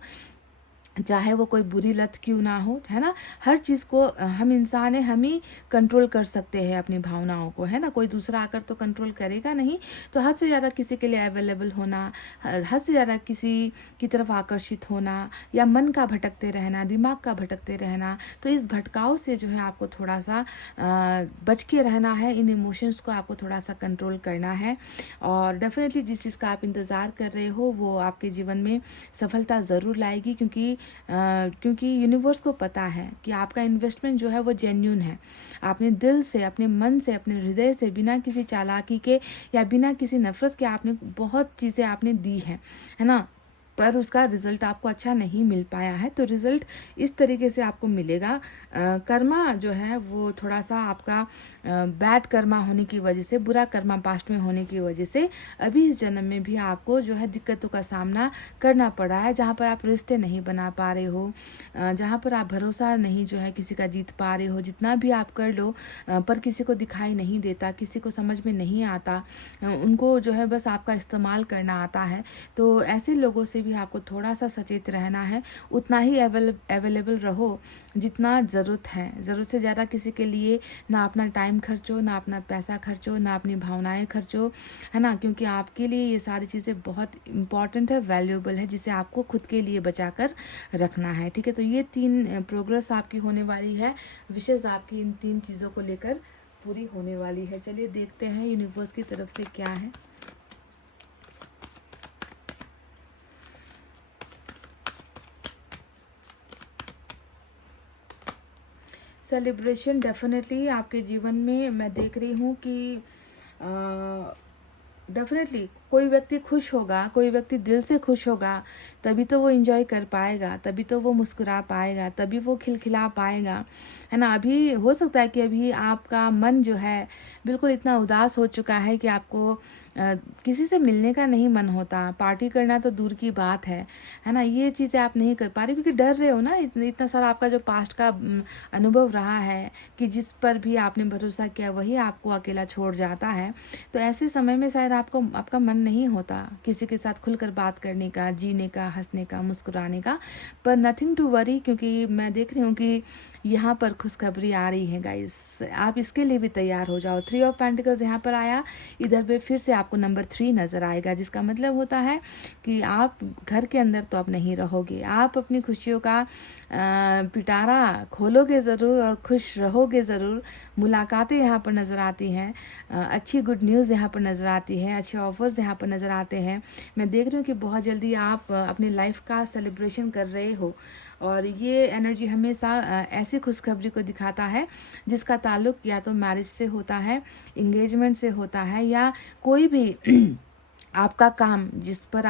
चाहे वो कोई बुरी लत क्यों ना हो, है ना। हर चीज़ को हम इंसान है, हम ही कंट्रोल कर सकते हैं अपनी भावनाओं को, है ना। कोई दूसरा आकर तो कंट्रोल करेगा नहीं। तो हद से ज़्यादा किसी के लिए अवेलेबल होना, हद से ज़्यादा किसी की तरफ आकर्षित होना, या मन का भटकते रहना, दिमाग का भटकते रहना, तो इस भटकाव से जो है आपको थोड़ा सा बच के रहना है। इन इमोशंस को आपको थोड़ा सा कंट्रोल करना है। और डेफिनेटली जिस चीज़ का आप इंतज़ार कर रहे हो वो आपके जीवन में सफलता ज़रूर लाएगी, क्योंकि यूनिवर्स को पता है कि आपका इन्वेस्टमेंट जो है वो जेन्युइन है। आपने दिल से, अपने मन से, अपने हृदय से, बिना किसी चालाकी के या बिना किसी नफरत के आपने बहुत चीज़ें आपने दी है ना, पर उसका रिज़ल्ट आपको अच्छा नहीं मिल पाया है। तो रिज़ल्ट इस तरीके से आपको मिलेगा। कर्मा जो है वो थोड़ा सा आपका बैड कर्मा होने की वजह से, बुरा कर्मा पास्ट में होने की वजह से अभी इस जन्म में भी आपको जो है दिक्कतों का सामना करना पड़ा है, जहाँ पर आप रिश्ते नहीं बना पा रहे हो, जहाँ पर आप भरोसा नहीं जो है किसी का जीत पा रहे हो। जितना भी आप कर लो पर किसी को दिखाई नहीं देता, किसी को समझ में नहीं आता, उनको जो है बस आपका इस्तेमाल करना आता है। तो ऐसे लोगों से भी आपको थोड़ा सा सचेत रहना है। उतना ही अवेलेबल रहो जितना ज़रूरत है। ज़रूरत से ज़्यादा किसी के लिए ना अपना टाइम खर्चो, ना अपना पैसा खर्चो, ना अपनी भावनाएं खर्चो, है ना। क्योंकि आपके लिए ये सारी चीज़ें बहुत इंपॉर्टेंट है, वैल्यूएबल है, जिसे आपको खुद के लिए बचा कर रखना है, ठीक है। तो ये 3 प्रोग्रेस आपकी होने वाली है, विशेष आपकी इन 3 चीज़ों को लेकर पूरी होने वाली है। चलिए देखते हैं यूनिवर्स की तरफ से क्या है। सेलिब्रेशन डेफिनेटली आपके जीवन में मैं देख रही हूँ कि डेफिनेटली कोई व्यक्ति खुश होगा, कोई व्यक्ति दिल से खुश होगा, तभी तो वो एंजॉय कर पाएगा, तभी तो वो मुस्कुरा पाएगा, तभी वो खिलखिला पाएगा, है ना। अभी हो सकता है कि अभी आपका मन जो है बिल्कुल इतना उदास हो चुका है कि आपको किसी से मिलने का नहीं मन होता, पार्टी करना तो दूर की बात है ना। ये चीज़ें आप नहीं कर पा रहे क्योंकि डर रहे हो ना, इतना सारा आपका जो पास्ट का अनुभव रहा है कि जिस पर भी आपने भरोसा किया वही आपको अकेला छोड़ जाता है। तो ऐसे समय में शायद आपका मन नहीं होता किसी के साथ खुलकर बात करने का, जीने का, हंसने का, मुस्कुराने का। पर नथिंग टू वरी, क्योंकि मैं देख रही हूँ कि यहाँ पर खुशखबरी आ रही है गाइस, आप इसके लिए भी तैयार हो जाओ। 3 ऑफ पेंटिकल्स यहाँ पर आया, इधर पे फिर से आपको नंबर 3 नज़र आएगा, जिसका मतलब होता है कि आप घर के अंदर तो अब नहीं रहोगे, आप अपनी खुशियों का पिटारा खोलोगे ज़रूर और खुश रहोगे ज़रूर। मुलाकातें यहाँ पर नज़र आती हैं, अच्छी गुड न्यूज़ यहाँ पर नज़र आती है, अच्छे ऑफर्स यहाँ पर नज़र आते हैं। मैं देख रही हूँ कि बहुत जल्दी आप अपनी लाइफ का सेलिब्रेशन कर रहे हो, और ये एनर्जी हमेशा ऐसी खुशखबरी को दिखाता है जिसका ताल्लुक या तो मैरिज से होता है, इंगेजमेंट से होता है, या कोई भी आपका काम जिस पर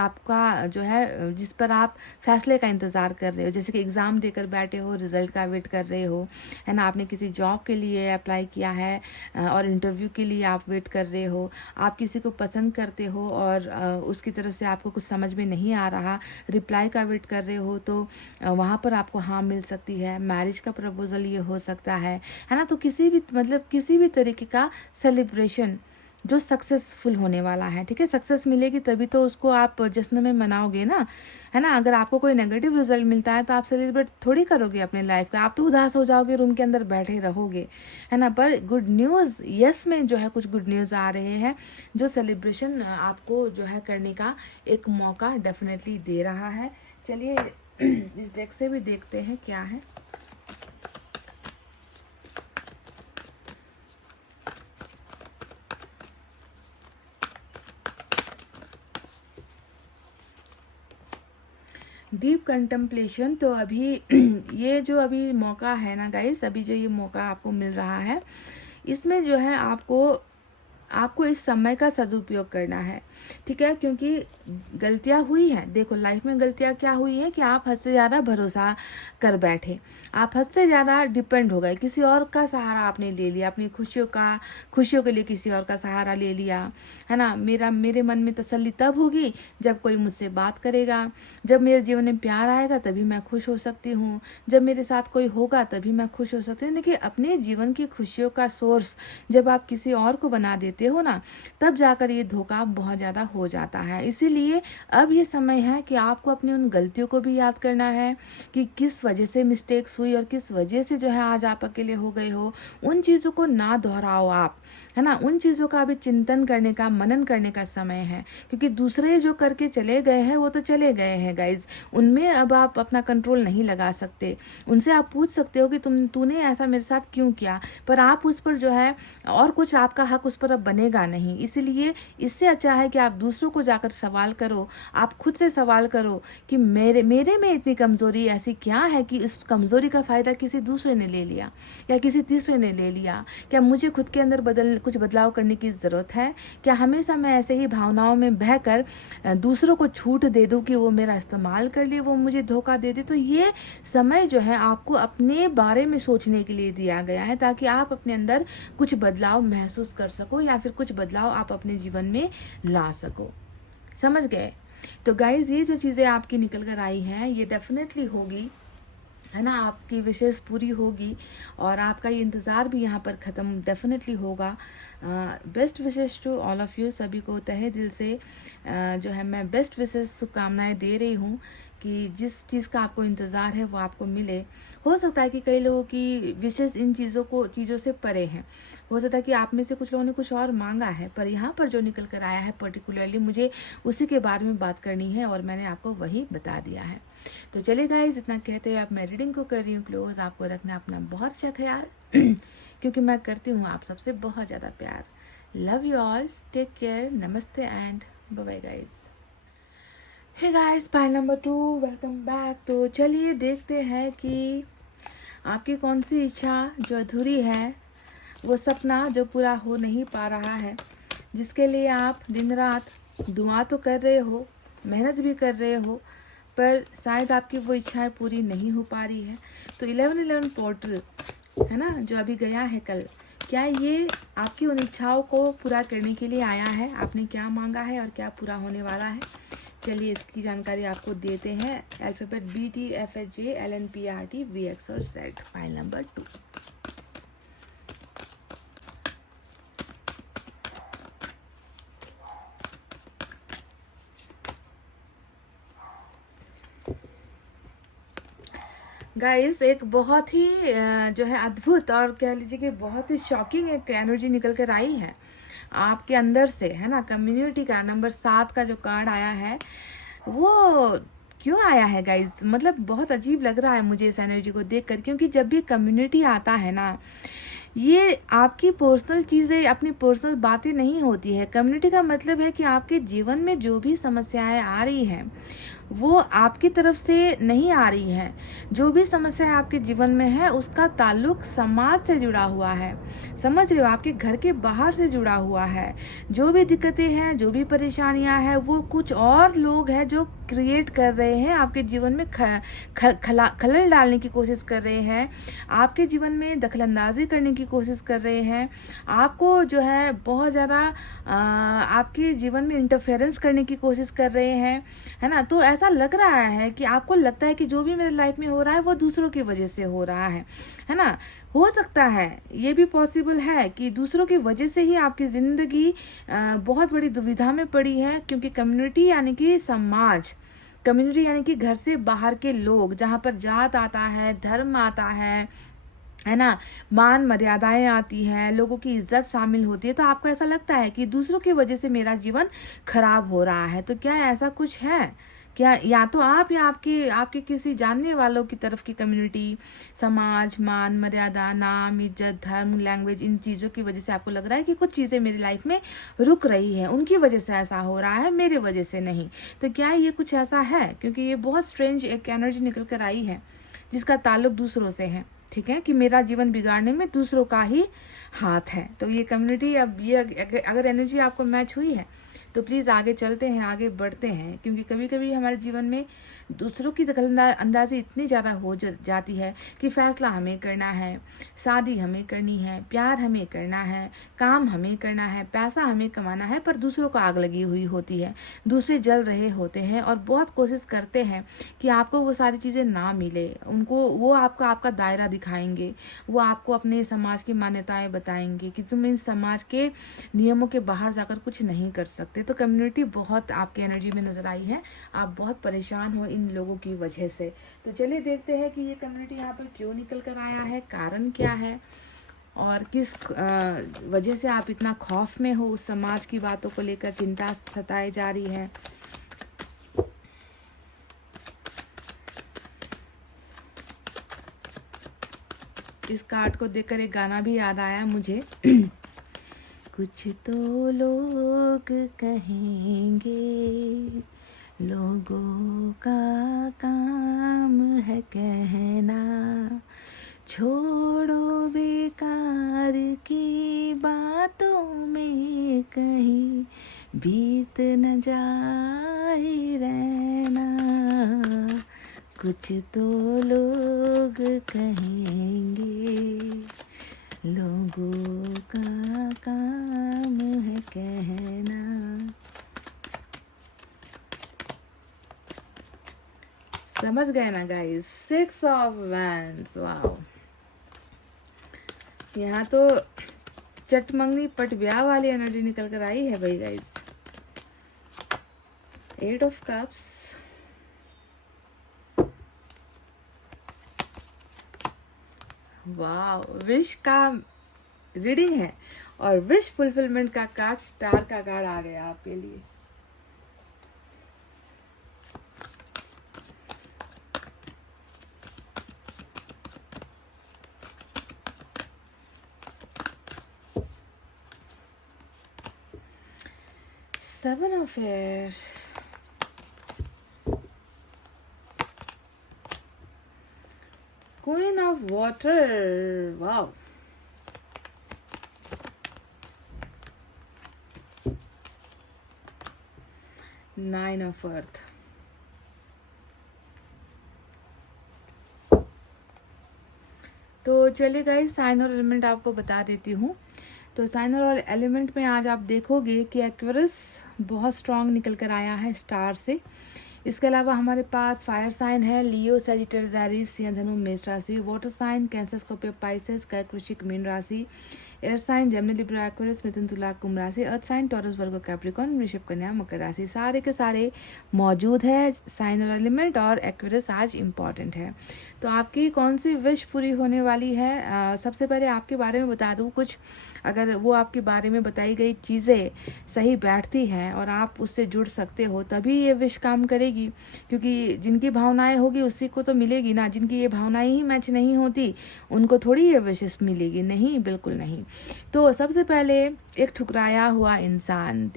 जिस पर आप फैसले का इंतज़ार कर रहे हो। जैसे कि एग्ज़ाम देकर बैठे हो, रिज़ल्ट का वेट कर रहे हो, है ना। आपने किसी जॉब के लिए अप्लाई किया है और इंटरव्यू के लिए आप वेट कर रहे हो। आप किसी को पसंद करते हो और उसकी तरफ से आपको कुछ समझ में नहीं आ रहा, रिप्लाई का वेट कर रहे हो, तो वहाँ पर आपको हाँ मिल सकती है। मैरिज का प्रपोजल ये हो सकता है ना। तो किसी भी तरीके का सेलिब्रेशन जो सक्सेसफुल होने वाला है, ठीक है। सक्सेस मिलेगी तभी तो उसको आप जश्न में मनाओगे ना, है ना। अगर आपको कोई नेगेटिव रिजल्ट मिलता है तो आप सेलिब्रेट थोड़ी करोगे अपने लाइफ का, आप तो उदास हो जाओगे, रूम के अंदर बैठे रहोगे, है ना। पर गुड न्यूज़, यस में जो है कुछ गुड न्यूज़ आ रहे हैं जो सेलिब्रेशन आपको जो है करने का एक मौका डेफिनेटली दे रहा है। चलिए इस डेक से भी देखते हैं क्या है। Deep contemplation. तो अभी ये जो अभी मौका है ना गाइस, अभी जो ये मौका आपको मिल रहा है, इसमें जो है आपको इस समय का सदुपयोग करना है, ठीक है। क्योंकि गलतियां हुई हैं, देखो लाइफ में गलतियां क्या हुई है कि आप हद से ज़्यादा भरोसा कर बैठे, आप हद से ज़्यादा डिपेंड हो गए, किसी और का सहारा आपने ले लिया, अपनी खुशियों के लिए किसी और का सहारा ले लिया, है ना। मेरे मन में तसल्ली तब होगी जब कोई मुझसे बात करेगा, जब मेरे जीवन में प्यार आएगा तभी मैं खुश हो सकती हूँ, जब मेरे साथ कोई होगा तभी मैं खुश हो सकती हूँ। देखिए अपने जीवन की खुशियों का सोर्स जब आप किसी और को बना देते हो ना, तब जाकर ये धोखा बहुत ज़्यादा हो जाता है। इसीलिए अब ये समय है कि आपको अपनी उन गलतियों को भी याद करना है कि किस वजह से मिस्टेक्स हुई और किस वजह से जो है आज आप अकेले हो गए हो। उन चीज़ों को ना दोहराओ आप, है ना। उन चीज़ों का अभी चिंतन करने का, मनन करने का समय है, क्योंकि दूसरे जो करके चले गए हैं वो तो चले गए हैं गाइज, उनमें अब आप अपना कंट्रोल नहीं लगा सकते। उनसे आप पूछ सकते हो कि तूने ऐसा मेरे साथ क्यों किया, पर आप उस पर जो है और कुछ आपका हक उस पर अब बनेगा नहीं। इसीलिए इससे अच्छा है कि आप दूसरों को जाकर सवाल करो, आप खुद से सवाल करो कि मेरे में इतनी कमज़ोरी ऐसी क्या है कि इस कमज़ोरी का फ़ायदा किसी दूसरे ने ले लिया या किसी तीसरे ने ले लिया। क्या मुझे खुद के अंदर कुछ बदलाव करने की ज़रूरत है? क्या हमेशा मैं ऐसे ही भावनाओं में बहकर दूसरों को छूट दे दूं कि वो मेरा इस्तेमाल कर ले, वो मुझे धोखा दे दे? तो ये समय जो है आपको अपने बारे में सोचने के लिए दिया गया है, ताकि आप अपने अंदर कुछ बदलाव महसूस कर सको या फिर कुछ बदलाव आप अपने जीवन में ला सको। समझ गए? तो गाइज ये जो चीज़ें आपकी निकल कर आई हैं ये डेफिनेटली होगी, है ना। आपकी विशेष पूरी होगी और आपका ये इंतज़ार भी यहाँ पर ख़त्म डेफिनेटली होगा। Best wishes to all of you, सभी को तहे दिल से जो है मैं बेस्ट विशेष शुभकामनाएं दे रही हूँ कि जिस चीज़ का आपको इंतज़ार है वो आपको मिले। हो सकता है कि कई लोगों की विशेष इन चीज़ों से परे हैं, हो सकता है कि आप में से कुछ लोगों ने कुछ और मांगा है, पर यहाँ पर जो निकल कर आया है पर्टिकुलरली मुझे उसी के बारे में बात करनी है और मैंने आपको वही बता दिया है। तो चलिए गाइस, इतना कहते हैं अब मैं रीडिंग को कर रही हूँ क्लोज। आपको रखना अपना बहुत अच्छा ख्याल क्योंकि मैं करती हूँ आप सबसे बहुत ज़्यादा प्यार। Love you all, take care, नमस्ते and bye bye guys. Hey guys, pile number 2, welcome back. तो चलिए देखते हैं कि आपकी कौन सी इच्छा जो अधूरी है, वो सपना जो पूरा हो नहीं पा रहा है, जिसके लिए आप दिन रात दुआ तो कर रहे हो, मेहनत भी कर रहे हो, पर शायद आपकी वो इच्छाएं पूरी नहीं हो पा रही है। तो 1111 पोर्टल है ना जो अभी गया है कल, क्या ये आपकी उन इच्छाओं को पूरा करने के लिए आया है? आपने क्या मांगा है और क्या पूरा होने वाला है? चलिए इसकी जानकारी आपको देते हैं। अल्फ़ाबेट BTFHJ LNPRT VX और Z, फाइल नंबर 2। गाइस, एक बहुत ही जो है अद्भुत और कह लीजिए कि बहुत ही शॉकिंग एक एनर्जी निकल कर आई है आपके अंदर से, है ना। कम्युनिटी का नंबर 7 का जो कार्ड आया है वो क्यों आया है गाइस? मतलब बहुत अजीब लग रहा है मुझे इस एनर्जी को देखकर, क्योंकि जब भी कम्युनिटी आता है ना, ये आपकी पर्सनल चीज़ें, अपनी पर्सनल बातें नहीं होती है। कम्युनिटी का मतलब है कि आपके जीवन में जो भी समस्याएं आ रही हैं वो आपकी तरफ से नहीं आ रही हैं। जो भी समस्या आपके जीवन में है उसका ताल्लुक समाज से जुड़ा हुआ है, समझ रहे हो, आपके घर के बाहर से जुड़ा हुआ है। जो भी दिक्कतें हैं, जो भी परेशानियां हैं, वो कुछ और लोग हैं जो क्रिएट कर रहे हैं, आपके जीवन में खलल डालने की कोशिश कर रहे हैं, आपके जीवन में दखलंदाजी करने की कोशिश कर रहे हैं, आपको जो है बहुत ज़्यादा आपके जीवन में इंटरफेरेंस करने की कोशिश कर रहे हैं, है ना। तो ऐसा लग रहा है कि आपको लगता है कि जो भी मेरे लाइफ में हो रहा है वो दूसरों की वजह से हो रहा है ना। हो सकता है, ये भी पॉसिबल है कि दूसरों की वजह से ही आपकी ज़िंदगी बहुत बड़ी दुविधा में पड़ी है, क्योंकि कम्युनिटी यानी कि समाज, कम्युनिटी यानी कि घर से बाहर के लोग, जहाँ पर जात आता है, धर्म आता है ना, मान मर्यादाएं आती हैं, लोगों की इज्जत शामिल होती है, तो आपको ऐसा लगता है कि दूसरों की वजह से मेरा जीवन खराब हो रहा है। तो क्या ऐसा कुछ है क्या? या तो आप या आपके किसी जानने वालों की तरफ की कम्युनिटी, समाज, मान मर्यादा, नाम, इज्जत, धर्म, लैंग्वेज, इन चीज़ों की वजह से आपको लग रहा है कि कुछ चीज़ें मेरी लाइफ में रुक रही है, उनकी वजह से ऐसा हो रहा है, मेरे वजह से नहीं। तो क्या ये कुछ ऐसा है? क्योंकि ये बहुत स्ट्रेंज एक एनर्जी निकल कर आई है जिसका ताल्लुक दूसरों से है, ठीक है, कि मेरा जीवन बिगाड़ने में दूसरों का ही हाथ है। तो ये कम्युनिटी, अब ये अगर एनर्जी आपको मैच हुई है तो प्लीज़ आगे चलते हैं, आगे बढ़ते हैं, क्योंकि कभी कभी हमारे जीवन में दूसरों की दखलंदाजी इतनी ज़्यादा हो जाती है कि फ़ैसला हमें करना है, शादी हमें करनी है, प्यार हमें करना है, काम हमें करना है, पैसा हमें कमाना है, पर दूसरों को आग लगी हुई होती है, दूसरे जल रहे होते हैं और बहुत कोशिश करते हैं कि आपको वो सारी चीज़ें ना मिले, उनको वो आपका दायरा दिखाएंगे, वो आपको अपने समाज की मान्यताएं बताएंगे कि तुम इन समाज के नियमों के बाहर जाकर कुछ नहीं कर सकते। तो कम्युनिटी बहुत आपके एनर्जी में नज़र आई है, आप बहुत परेशान हो इन लोगों की वजह से। तो चलिए देखते हैं कि ये कम्युनिटी यहाँ पर क्यों निकल कर आया है, कारण क्या है और किस वजह से आप इतना खौफ में हो, उस समाज की बातों को लेकर चिंता सताई जा रही है। इस कार्ड को देखकर एक गाना भी याद आया मुझे कुछ तो लोग कहेंगे, लोगों का काम है कहना, छोड़ो बेकार की बातों में कहीं बीत न जाए रहना, कुछ तो लोग कहेंगे, लोगों का काम है कहना। समझ गए ना गाइस? 6 of wands, wow. यहाँ तो चटमंगनी पट ब्याह वाली एनर्जी निकल कर आई है भाई guys. 8 of cups, wow. Wish का रीडिंग है और विश फुलफिलमेंट का कार्ड, स्टार का कार्ड आ गया आपके लिए। Seven of Air, Queen of Water, wow. Nine of Earth. तो चलिए गाइस, साइन और एलिमेंट आपको बता देती हूँ। तो साइन और एलिमेंट में आज आप देखोगे कि एक्वेरियस बहुत स्ट्रांग निकल कर आया है स्टार से। इसके अलावा हमारे पास फायर साइन है लियो, सजिटेरियस, एरीज, सिंह, धनु, मेष राशि। Water sign Cancer, Scorpio, Pisces, कर्क, वृश्चिक, मीन राशि। Air sign Gemini, Libra, Aquarius, मिथुन, तुला, कुंभ राशि। Earth sign Taurus, Virgo, Capricorn, वृषभ, कन्या, मकर राशि। सारे के सारे मौजूद है साइन और एलिमेंट, और एक्वेरियस आज इम्पॉर्टेंट है। तो आपकी कौन सी विश पूरी होने वाली है? सबसे पहले आपके बारे में बता दूँ कुछ। अगर वो आपके बारे में बताई गई चीज़ें सही बैठती हैं और आप उससे जुड़ सकते हो, तभी ये विश काम करेगी। क्योंकि जिनकी भावनाएं होगी उसी को तो मिलेगी ना। जिनकी ये भावनाएं ही मैच नहीं होती उनको थोड़ी ये विशेष मिलेगी, नहीं, बिल्कुल नहीं। तो सबसे पहले एक ठुकराया हुआ इंसान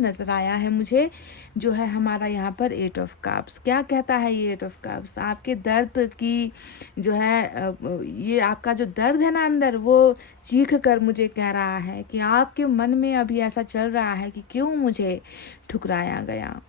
नजर आया है मुझे, जो है हमारा यहाँ पर 8 ऑफ कप्स। क्या कहता है ये 8 ऑफ कप्स? आपके दर्द की जो है, ये आपका जो दर्द है ना अंदर, वो चीख कर मुझे कह रहा है कि आपके मन में अभी ऐसा चल रहा है कि क्यों मुझे ठुकराया गया,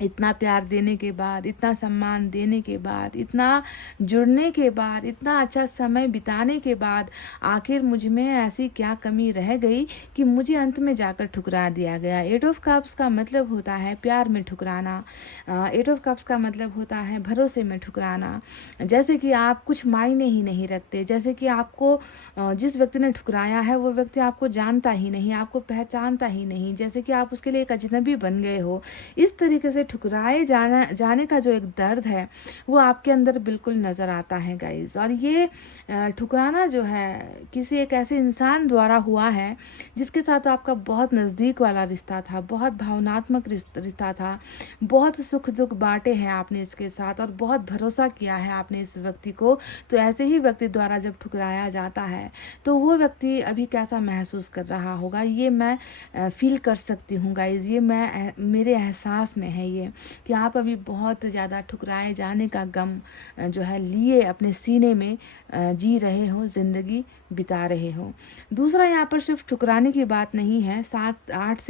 इतना प्यार देने के बाद, इतना सम्मान देने के बाद, इतना जुड़ने के बाद, इतना अच्छा समय बिताने के बाद आखिर मुझ में ऐसी क्या कमी रह गई कि मुझे अंत में जाकर ठुकरा दिया गया। 8 ऑफ कप्स का मतलब होता है प्यार में ठुकराना। 8 ऑफ कप्स का मतलब होता है भरोसे में ठुकराना। जैसे कि आप कुछ मायने ही नहीं रखते, जैसे कि आपको जिस व्यक्ति ने ठुकराया है वो व्यक्ति आपको जानता ही नहीं, आपको पहचानता ही नहीं, जैसे कि आप उसके लिए एक अजनबी बन गए हो। इस तरीके से ठुकराए जाने का जो एक दर्द है वो आपके अंदर बिल्कुल नज़र आता है गाइज। और ये ठुकराना जो है किसी एक ऐसे इंसान द्वारा हुआ है जिसके साथ आपका बहुत नज़दीक वाला रिश्ता था, बहुत भावनात्मक रिश्ता था, बहुत सुख दुख बांटे हैं आपने इसके साथ और बहुत भरोसा किया है आपने इस व्यक्ति को। तो ऐसे ही व्यक्ति द्वारा जब ठुकराया जाता है तो वो व्यक्ति अभी कैसा महसूस कर रहा होगा, ये मैं फील कर सकती हूँ गाइज। ये मेरे एहसास में है ये कि आप अभी बहुत ज़्यादा ठुकराए जाने का गम जो है लिए अपने सीने में जी रहे हो, ज़िंदगी बिता रहे हो। दूसरा यहाँ पर सिर्फ ठुकराने की बात नहीं है, 8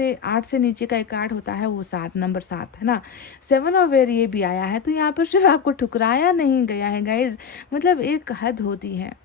से नीचे का एक कार्ड होता है वो 7, नंबर 7 है ना, 7 ऑफ वेयर ये भी आया है। तो यहाँ पर सिर्फ आपको ठुकराया नहीं गया है गाइज, मतलब एक हद होती है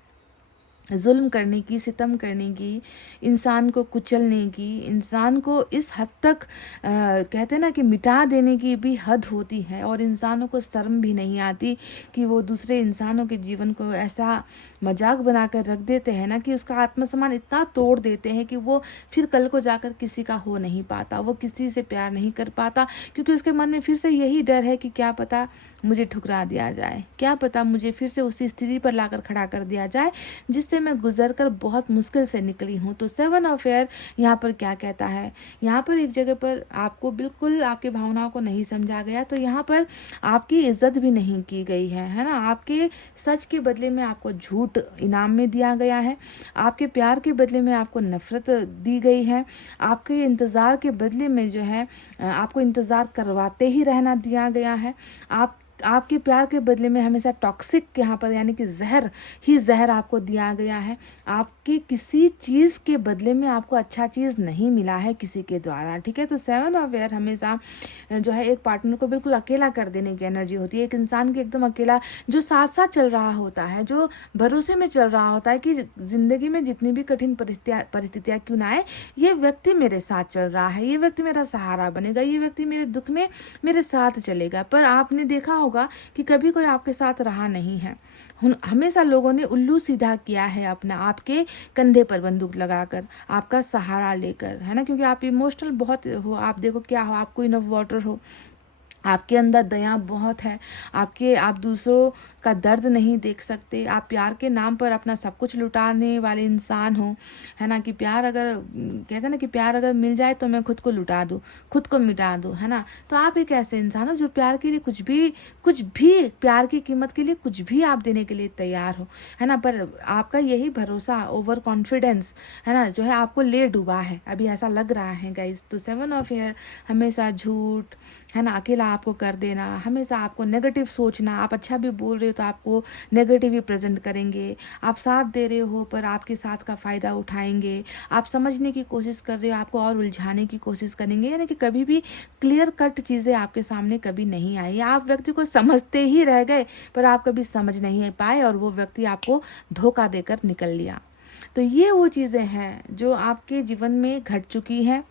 जुल्म करने की, सितम करने की, इंसान को कुचलने की, इंसान को इस हद तक कहते हैं ना कि मिटा देने की भी हद होती है। और इंसानों को शर्म भी नहीं आती कि वो दूसरे इंसानों के जीवन को ऐसा मजाक बनाकर रख देते हैं ना कि उसका आत्मसम्मान इतना तोड़ देते हैं कि वो फिर कल को जाकर किसी का हो नहीं पाता, वो किसी से प्यार नहीं कर पाता, क्योंकि उसके मन में फिर से यही डर है कि क्या पता मुझे ठुकरा दिया जाए, क्या पता मुझे फिर से उसी स्थिति पर लाकर खड़ा कर दिया जाए जिससे मैं गुजर कर बहुत मुश्किल से निकली हूँ। तो 7 ऑफ एयर यहाँ पर क्या कहता है, यहाँ पर एक जगह पर आपको बिल्कुल आपकी भावनाओं को नहीं समझा गया, तो यहाँ पर आपकी इज्जत भी नहीं की गई है ना। आपके सच के बदले में आपको झूठ इनाम में दिया गया है, आपके प्यार के बदले में आपको नफरत दी गई है, आपके इंतज़ार के बदले में जो है आपको इंतज़ार करवाते ही रहना दिया गया है, आपके प्यार के बदले में हमेशा टॉक्सिक यहाँ पर यानी कि जहर आपको दिया गया है। आपकी किसी चीज़ के बदले में आपको अच्छा चीज़ नहीं मिला है किसी के द्वारा, ठीक है। तो 7 ऑफ एयर हमेशा जो है एक पार्टनर को बिल्कुल अकेला कर देने की एनर्जी होती है, एक इंसान की एकदम अकेला जो साथ साथ चल रहा होता है, जो भरोसे में चल रहा होता है कि ज़िंदगी में जितनी भी कठिन परिस्थितियाँ क्यों ना आए, ये व्यक्ति मेरे साथ चल रहा है, ये व्यक्ति मेरा सहारा बनेगा, ये व्यक्ति मेरे दुख में मेरे साथ चलेगा। पर आपने देखा होगा कि कभी कोई आपके साथ रहा नहीं है, हमेशा लोगों ने उल्लू सीधा किया है अपना, आपके कंधे पर बंदूक लगाकर, आपका सहारा लेकर, है ना, क्योंकि आप इमोशनल बहुत हो। आप देखो क्या हो, आप क्वीन ऑफ वाटर हो, आपके अंदर दया बहुत है, आप दूसरों का दर्द नहीं देख सकते, आप प्यार के नाम पर अपना सब कुछ लुटाने वाले इंसान हो, है ना, कि प्यार अगर कहते हैं ना कि प्यार अगर मिल जाए तो मैं खुद को लुटा दूँ, खुद को मिटा दूँ, है ना। तो आप एक ऐसे इंसान हो जो प्यार के लिए कुछ भी प्यार की कीमत के लिए कुछ भी आप देने के लिए तैयार हो, है ना। पर आपका यही भरोसा, ओवर कॉन्फिडेंस, है ना, जो है आपको ले डूबा है, अभी ऐसा लग रहा है गाइज। तो 7 ऑफ एयर हमेशा झूठ, है ना, अकेला आपको कर देना, हमेशा आपको नेगेटिव सोचना, आप अच्छा भी बोल रहे हो तो आपको नेगेटिव ही प्रेजेंट करेंगे, आप साथ दे रहे हो पर आपके साथ का फ़ायदा उठाएंगे, आप समझने की कोशिश कर रहे हो आपको और उलझाने की कोशिश करेंगे, यानी कि कभी भी क्लियर कट चीज़ें आपके सामने कभी नहीं आई, आप व्यक्ति को समझते ही रह गए पर आप कभी समझ नहीं पाए और वो व्यक्ति आपको धोखा देकर निकल लिया। तो ये वो चीज़ें हैं जो आपके जीवन में घट चुकी हैं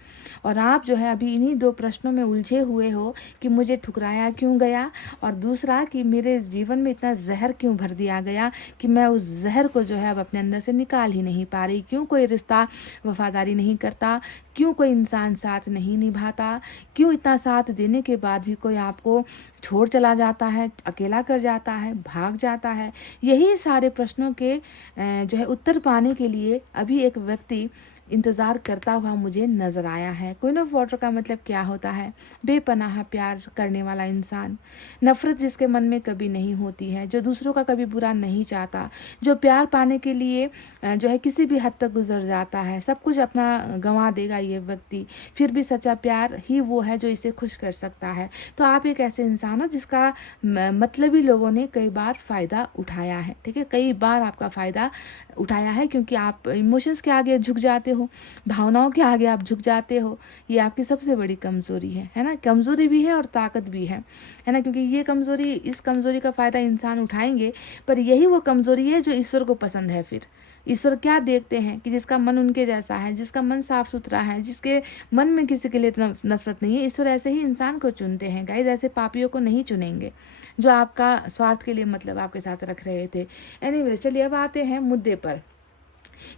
और आप जो है अभी इन्हीं 2 प्रश्नों में उलझे हुए हो कि मुझे ठुकराया क्यों गया, और दूसरा कि मेरे जीवन में इतना जहर क्यों भर दिया गया कि मैं उस जहर को जो है अब अपने अंदर से निकाल ही नहीं पा रही। क्यों कोई रिश्ता वफादारी नहीं करता, क्यों कोई इंसान साथ नहीं निभाता, क्यों इतना साथ देने के बाद भी कोई आपको छोड़ चला जाता है, अकेला कर जाता है, भाग जाता है। यही सारे प्रश्नों के जो है उत्तर पाने के लिए अभी एक व्यक्ति इंतज़ार करता हुआ मुझे नज़र आया है। क्वीन ऑफ वाटर का मतलब क्या होता है, बेपनाह प्यार करने वाला इंसान, नफ़रत जिसके मन में कभी नहीं होती है, जो दूसरों का कभी बुरा नहीं चाहता, जो प्यार पाने के लिए जो है किसी भी हद तक गुजर जाता है, सब कुछ अपना गंवा देगा ये व्यक्ति, फिर भी सच्चा प्यार ही वो है जो इसे खुश कर सकता है। तो आप एक ऐसे इंसान हो जिसका मतलबी लोगों ने कई बार फ़ायदा उठाया है, ठीक है, कई बार आपका फ़ायदा उठाया है, क्योंकि आप इमोशंस के आगे झुक जाते हो, भावनाओं के आगे आप झुक जाते हो। ये आपकी सबसे बड़ी कमज़ोरी है ना। कमज़ोरी भी है और ताकत भी है ना, क्योंकि ये कमज़ोरी, इस कमज़ोरी का फ़ायदा इंसान उठाएंगे, पर यही वो कमज़ोरी है जो ईश्वर को पसंद है। फिर ईश्वर क्या देखते हैं कि जिसका मन उनके जैसा है, जिसका मन साफ सुथरा है, जिसके मन में किसी के लिए नफरत नहीं है। ईश्वर ऐसे ही इंसान को चुनते हैं गाइस, ऐसे पापियों को नहीं चुनेंगे जो आपका स्वार्थ के लिए मतलब आपके साथ रख रहे थे। एनीवे, चलिए अब आते हैं मुद्दे पर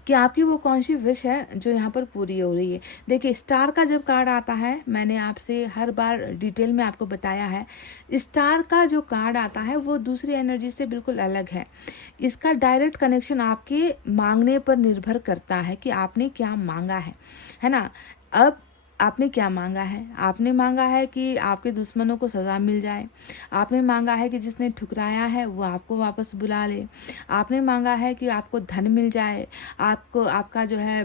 कि आपकी वो कौन सी विश है जो यहाँ पर पूरी हो रही है। देखिए, स्टार का जब कार्ड आता है, मैंने आपसे हर बार डिटेल में आपको बताया है, स्टार का जो कार्ड आता है वो दूसरी एनर्जी से बिल्कुल अलग है। इसका डायरेक्ट कनेक्शन आपके मांगने पर निर्भर करता है कि आपने क्या मांगा है ना। अब आपने क्या मांगा है? आपने मांगा है कि आपके दुश्मनों को सज़ा मिल जाए। आपने मांगा है कि जिसने ठुकराया है वो आपको वापस बुला ले। आपने मांगा है कि आपको धन मिल जाए, आपको आपका जो है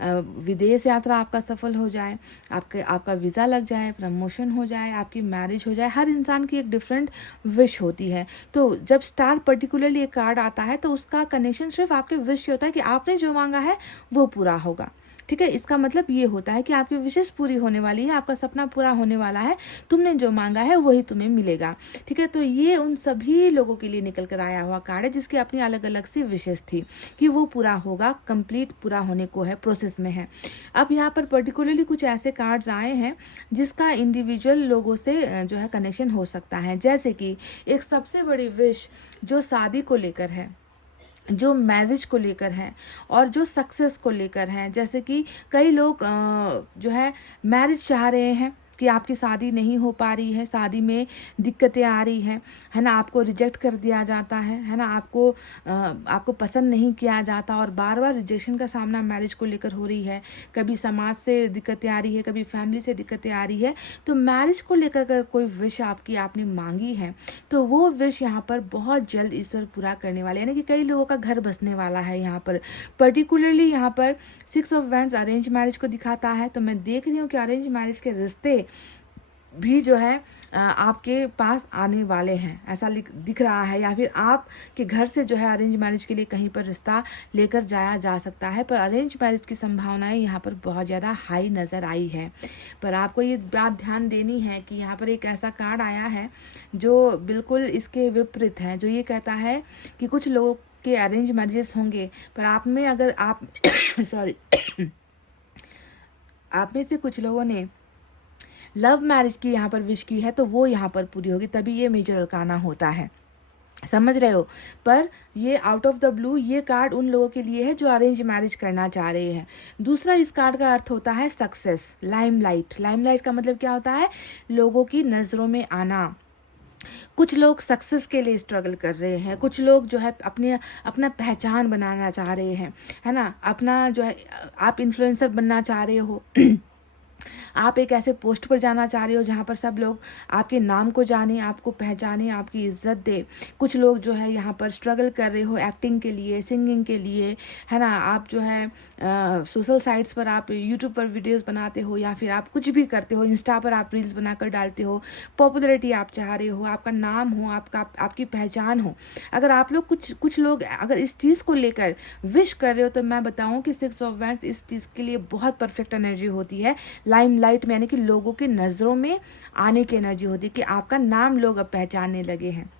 विदेश यात्रा आपका सफल हो जाए, आपका वीज़ा लग जाए, प्रमोशन हो जाए, आपकी मैरिज हो जाए। हर इंसान की एक डिफरेंट विश होती है। तो जब स्टार पर्टिकुलरली एक कार्ड आता है तो उसका कनेक्शन सिर्फ आपके विश से होता है कि आपने जो मांगा है वो पूरा होगा। ठीक है, इसका मतलब ये होता है कि आपकी विशेष पूरी होने वाली है, आपका सपना पूरा होने वाला है, तुमने जो मांगा है वही तुम्हें मिलेगा। ठीक है, तो ये उन सभी लोगों के लिए निकल कर आया हुआ कार्ड है जिसकी अपनी अलग अलग सी विशेष थी कि वो पूरा होगा, कंप्लीट पूरा होने को है, प्रोसेस में है। अब यहाँ पर पर्टिकुलरली कुछ ऐसे कार्ड्स आए हैं जिसका इंडिविजुअल लोगों से जो है कनेक्शन हो सकता है। जैसे कि एक सबसे बड़ी विश जो शादी को लेकर है, जो मैरिज को लेकर है और जो सक्सेस को लेकर है। जैसे कि कई लोग जो है मैरिज चाह रहे हैं कि आपकी शादी नहीं हो पा रही है, शादी में दिक्कतें आ रही है ना, आपको रिजेक्ट कर दिया जाता है ना, आपको पसंद नहीं किया जाता और बार बार रिजेक्शन का सामना मैरिज को लेकर हो रही है। कभी समाज से दिक्कतें आ रही है, कभी फैमिली से दिक्कतें आ रही है। तो मैरिज को लेकर अगर कोई विश आपने मांगी है तो वो विश यहाँ पर बहुत जल्द ईश्वर पूरा करने वाले, यानी कि कई लोगों का घर बसने वाला है। यहाँ पर पर्टिकुलरली यहाँ पर 6 ऑफ वैंड्स अरेंज मैरिज को दिखाता है। तो मैं देख रही हूँ कि अरेंज मैरिज के रिश्ते भी जो है आपके पास आने वाले हैं, ऐसा दिख रहा है। या फिर आपके घर से जो है अरेंज मैरिज के लिए कहीं पर रिश्ता लेकर जाया जा सकता है। पर अरेंज मैरिज की संभावनाएं यहाँ पर बहुत ज़्यादा हाई नज़र आई है। पर आपको ये बात ध्यान देनी है कि यहाँ पर एक ऐसा कार्ड आया है जो बिल्कुल इसके विपरीत है, जो ये कहता है कि कुछ लोगों के अरेंज मैरिजेस होंगे, पर आप में अगर आप सॉरी आप में से कुछ लोगों ने लव मैरिज की यहाँ पर विश की है तो वो यहाँ पर पूरी होगी, तभी ये मेजर अरकाना होता है। समझ रहे हो? पर ये आउट ऑफ द ब्लू ये कार्ड उन लोगों के लिए है जो अरेंज मैरिज करना चाह रहे हैं। दूसरा इस कार्ड का अर्थ होता है सक्सेस, लाइमलाइट। लाइमलाइट का मतलब क्या होता है? लोगों की नज़रों में आना। कुछ लोग सक्सेस के लिए स्ट्रगल कर रहे हैं, कुछ लोग जो है अपना पहचान बनाना चाह रहे हैं, है ना, अपना जो है आप इन्फ्लुएंसर बनना चाह रहे हो आप एक ऐसे पोस्ट पर जाना चाह रहे हो जहाँ पर सब लोग आपके नाम को जाने, आपको पहचाने, आपकी इज्जत दे। कुछ लोग जो है यहाँ पर स्ट्रगल कर रहे हो एक्टिंग के लिए, सिंगिंग के लिए, है ना। आप जो है सोशल साइट्स पर आप यूट्यूब पर वीडियोस बनाते हो या फिर आप कुछ भी करते हो, इंस्टा पर आप रील्स बनाकर डालते हो, पॉपुलैरिटी आप चाह रहे हो, आपका नाम हो, आपकी पहचान हो। अगर आप लोग कुछ लोग अगर इस चीज़ को लेकर विश कर रहे हो तो मैं बताऊँ कि 6 ऑफ वैंड्स इस चीज़ के लिए बहुत परफेक्ट एनर्जी होती है। लाइमलाइट में, यानी कि लोगों की नज़रों में आने की एनर्जी होती है कि आपका नाम लोग अब पहचानने लगे हैं,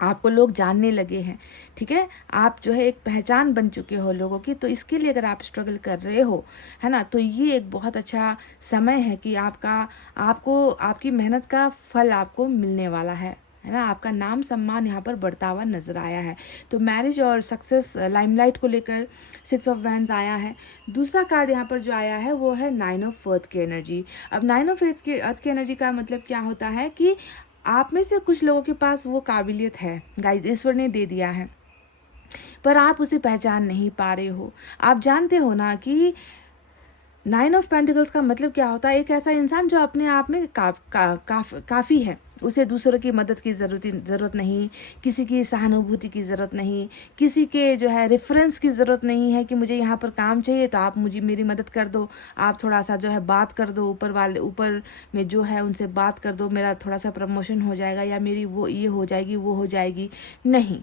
आपको लोग जानने लगे हैं। ठीक है, आप जो है एक पहचान बन चुके हो लोगों की। तो इसके लिए अगर आप स्ट्रगल कर रहे हो, है ना, तो ये एक बहुत अच्छा समय है कि आपकी मेहनत का फल आपको मिलने वाला है ना। आपका नाम सम्मान यहाँ पर बढ़ता हुआ नजर आया है। तो मैरिज और सक्सेस लाइमलाइट को लेकर 6 ऑफ वैंड्स आया है। दूसरा कार्ड यहाँ पर जो आया है वो है 9 ऑफ अर्थ की एनर्जी। अब 9 ऑफ अर्थ की एनर्जी का मतलब क्या होता है कि आप में से कुछ लोगों के पास वो काबिलियत है गाइस, ईश्वर ने दे दिया है, पर आप उसे पहचान नहीं पा रहे हो। आप जानते हो ना कि 9 ऑफ पेंटिकल्स का मतलब क्या होता है? एक ऐसा इंसान जो अपने आप में काफ़ी है, उसे दूसरों की मदद की ज़रूरत नहीं, किसी की सहानुभूति की ज़रूरत नहीं, किसी के जो है रेफरेंस की ज़रूरत नहीं है कि मुझे यहाँ पर काम चाहिए तो आप मेरी मदद कर दो, आप थोड़ा सा जो है बात कर दो, ऊपर में जो है उनसे बात कर दो, मेरा थोड़ा सा प्रमोशन हो जाएगा या मेरी वो ये हो जाएगी वो हो जाएगी। नहीं,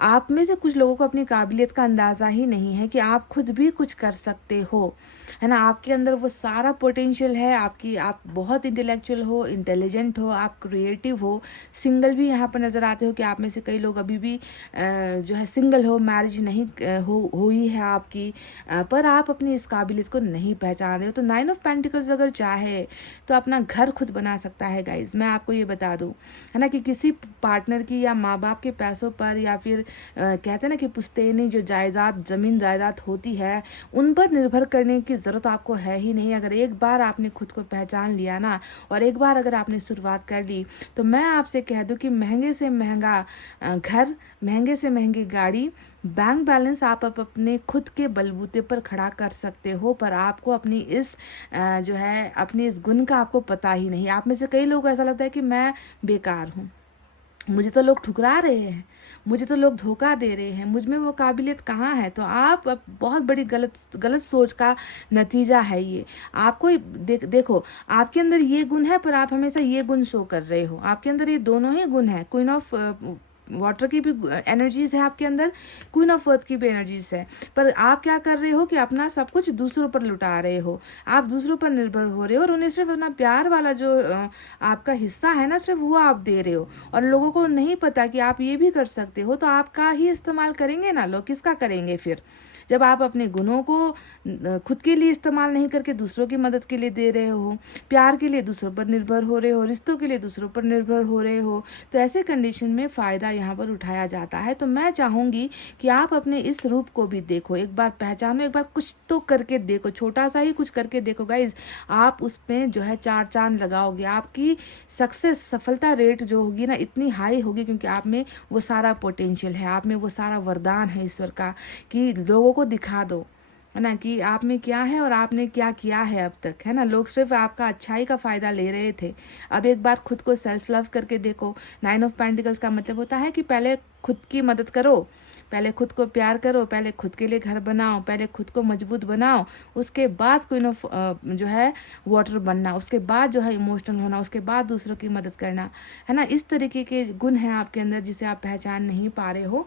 आप में से कुछ लोगों को अपनी काबिलियत का अंदाज़ा ही नहीं है कि आप खुद भी कुछ कर सकते हो, है ना। आपके अंदर वो सारा पोटेंशियल है, आप बहुत इंटेलेक्चुअल हो, इंटेलिजेंट हो, आप क्रिएटिव हो। सिंगल भी यहाँ पर नज़र आते हो कि आप में से कई लोग अभी भी जो है सिंगल हो, मैरिज नहीं हुई है आपकी, पर आप अपनी इस काबिलियत को नहीं पहचान रहे हो। तो 9 ऑफ पेंटिकल्स अगर चाहे तो अपना घर खुद बना सकता है गाइज। मैं आपको ये बता दूं, है ना, कि किसी पार्टनर की या माँ बाप के पैसों पर या फिर कहते हैं ना कि पुश्तैनी जो जायदाद ज़मीन जायदाद होती है उन पर निर्भर करने की ज़रूरत आपको है ही नहीं। अगर एक बार आपने खुद को पहचान लिया ना, और एक बार अगर आपने शुरुआत कर ली, तो मैं आपसे कह दूं कि महंगे से महंगा घर, महंगे से महंगी गाड़ी, बैंक बैलेंस आप अपने खुद के बलबूते पर खड़ा कर सकते हो। पर आपको अपनी इस जो है अपनी इस गुण का आपको पता ही नहीं। आप में से कई लोगों को ऐसा लगता है कि मैं बेकार हूँ, मुझे तो लोग ठुकरा रहे हैं, मुझे तो लोग धोखा दे रहे हैं, मुझ में वो काबिलियत कहाँ है। तो आप अब बहुत बड़ी गलत सोच का नतीजा है ये। आपको देखो, आपके अंदर ये गुण है पर आप हमेशा ये गुण शो कर रहे हो। आपके अंदर ये दोनों ही गुण है। क्वीन ऑफ वाटर की भी एनर्जीज है आपके अंदर, क्वीन ऑफ अर्थ की भी एनर्जीज है, पर आप क्या कर रहे हो कि अपना सब कुछ दूसरों पर लुटा रहे हो। आप दूसरों पर निर्भर हो रहे हो और उन्हें सिर्फ अपना प्यार वाला जो आपका हिस्सा है ना, सिर्फ वो आप दे रहे हो। और लोगों को नहीं पता कि आप ये भी कर सकते हो, तो आपका ही इस्तेमाल करेंगे ना लोग, किसका करेंगे फिर। जब आप अपने गुणों को खुद के लिए इस्तेमाल नहीं करके दूसरों की मदद के लिए दे रहे हो, प्यार के लिए दूसरों पर निर्भर हो रहे हो, रिश्तों के लिए दूसरों पर निर्भर हो रहे हो, तो ऐसे कंडीशन में फ़ायदा यहाँ पर उठाया जाता है। तो मैं चाहूँगी कि आप अपने इस रूप को भी देखो, एक बार पहचानो, एक बार कुछ तो करके देखो, छोटा सा ही कुछ करके देखो गाइज। आप उसमें जो है 4 चांद लगाओगे। आपकी सफलता रेट जो होगी ना इतनी हाई होगी, क्योंकि आप में वो सारा पोटेंशियल है, आप में वो सारा वरदान है ईश्वर का कि लोगों को दिखा दो, है ना, कि आप में क्या है और आपने क्या किया है अब तक, है ना। लोग सिर्फ आपका अच्छाई का फ़ायदा ले रहे थे। अब एक बार खुद को सेल्फ लव करके देखो। 9 ऑफ पेंटिकल्स का मतलब होता है कि पहले खुद की मदद करो, पहले खुद को प्यार करो, पहले खुद के लिए घर बनाओ, पहले खुद को मजबूत बनाओ, उसके बाद क्वीन ऑफ जो है वाटर बनना, उसके बाद जो है इमोशनल होना, उसके बाद दूसरों की मदद करना, है ना। इस तरीके के गुण हैं आपके अंदर जिसे आप पहचान नहीं पा रहे हो।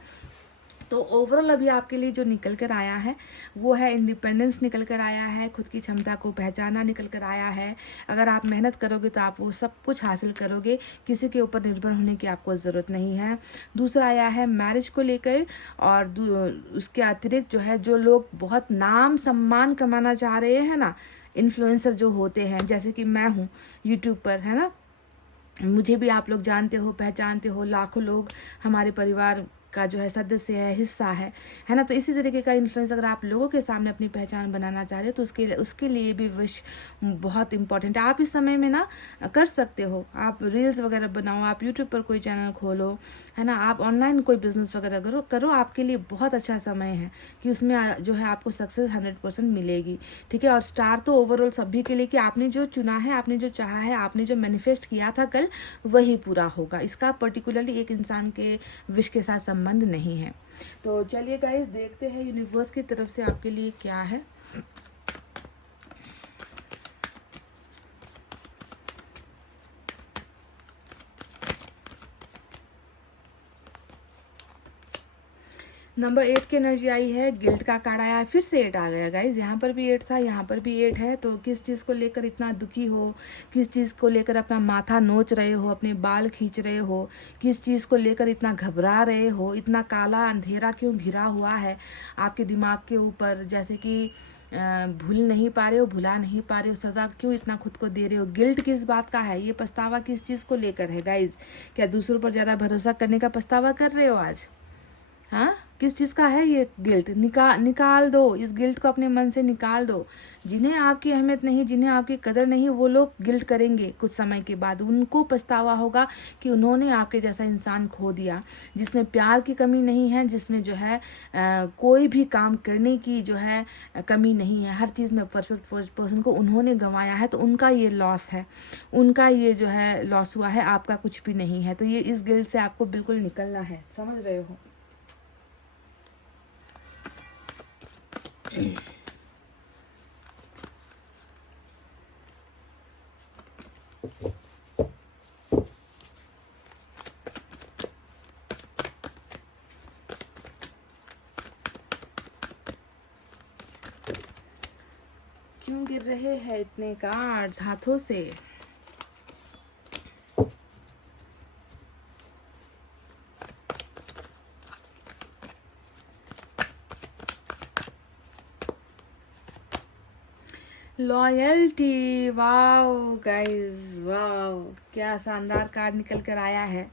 तो ओवरऑल अभी आपके लिए जो निकल कर आया है वो है इंडिपेंडेंस निकल कर आया है, खुद की क्षमता को पहचाना निकल कर आया है। अगर आप मेहनत करोगे तो आप वो सब कुछ हासिल करोगे, किसी के ऊपर निर्भर होने की आपको ज़रूरत नहीं है। दूसरा आया है मैरिज को लेकर, और उसके अतिरिक्त जो है जो लोग बहुत नाम सम्मान कमाना चाह रहे हैं ना, इन्फ्लुएंसर जो होते हैं, जैसे कि मैं हूँ यूट्यूब पर, है ना, मुझे भी आप लोग जानते हो, पहचानते हो, लाखों लोग हमारे परिवार का जो है सदस्य है, हिस्सा है ना। तो इसी तरीके का इन्फ्लुएंस अगर आप लोगों के सामने अपनी पहचान बनाना चाह रहे हो तो उसके लिए भी विश बहुत इंपॉर्टेंट है। आप इस समय में ना कर सकते हो, आप रील्स वगैरह बनाओ, आप यूट्यूब पर कोई चैनल खोलो, है ना, आप ऑनलाइन कोई बिजनेस वगैरह करो। आपके लिए बहुत अच्छा समय है कि उसमें जो है आपको सक्सेस 100% मिलेगी, ठीक है। और स्टार तो ओवरऑल सभी के लिए कि आपने जो चुना है, आपने जो चाहा है, आपने जो मैनिफेस्ट किया था कल, वही पूरा होगा। इसका पर्टिकुलरली एक इंसान के विश के साथ संबंध नहीं है। तो चलिए गाइस, देखते हैं यूनिवर्स की तरफ से आपके लिए क्या है। नंबर 8 की एनर्जी आई है, गिल्ट का कार्ड आया है, फिर से 8 आ गया गाइज। यहाँ पर भी 8 था, यहाँ पर भी 8 है। तो किस चीज़ को लेकर इतना दुखी हो, किस चीज़ को लेकर अपना माथा नोच रहे हो, अपने बाल खींच रहे हो, किस चीज़ को लेकर इतना घबरा रहे हो, इतना काला अंधेरा क्यों घिरा हुआ है आपके दिमाग के ऊपर, जैसे कि भूल नहीं पा रहे हो, भुला नहीं पा रहे हो, सज़ा क्यों इतना खुद को दे रहे हो, गिल्ट किस बात का है, ये पछतावा किस चीज़ को लेकर है गाइज। क्या दूसरों पर ज़्यादा भरोसा करने का पछतावा कर रहे हो आज? हाँ, किस चीज़ का है ये गिल्ट? निकाल दो, इस गिल्ट को अपने मन से निकाल दो। जिन्हें आपकी अहमियत नहीं, जिन्हें आपकी कदर नहीं, वो लोग गिल्ट करेंगे कुछ समय के बाद, उनको पछतावा होगा कि उन्होंने आपके जैसा इंसान खो दिया, जिसमें प्यार की कमी नहीं है, जिसमें जो है कोई भी काम करने की जो है कमी नहीं है, हर चीज़ में परफेक्ट पर्सन को उन्होंने गंवाया है। तो उनका ये लॉस है, उनका ये जो है लॉस हुआ है, आपका कुछ भी नहीं है। तो ये इस गिल्ट से आपको बिल्कुल निकलना है, समझ रहे हो। रहे हैं इतने कार्ड्स हाथों से। लॉयल्टी, वाओ गाइस, वाओ, क्या शानदार कार्ड निकल कर आया है।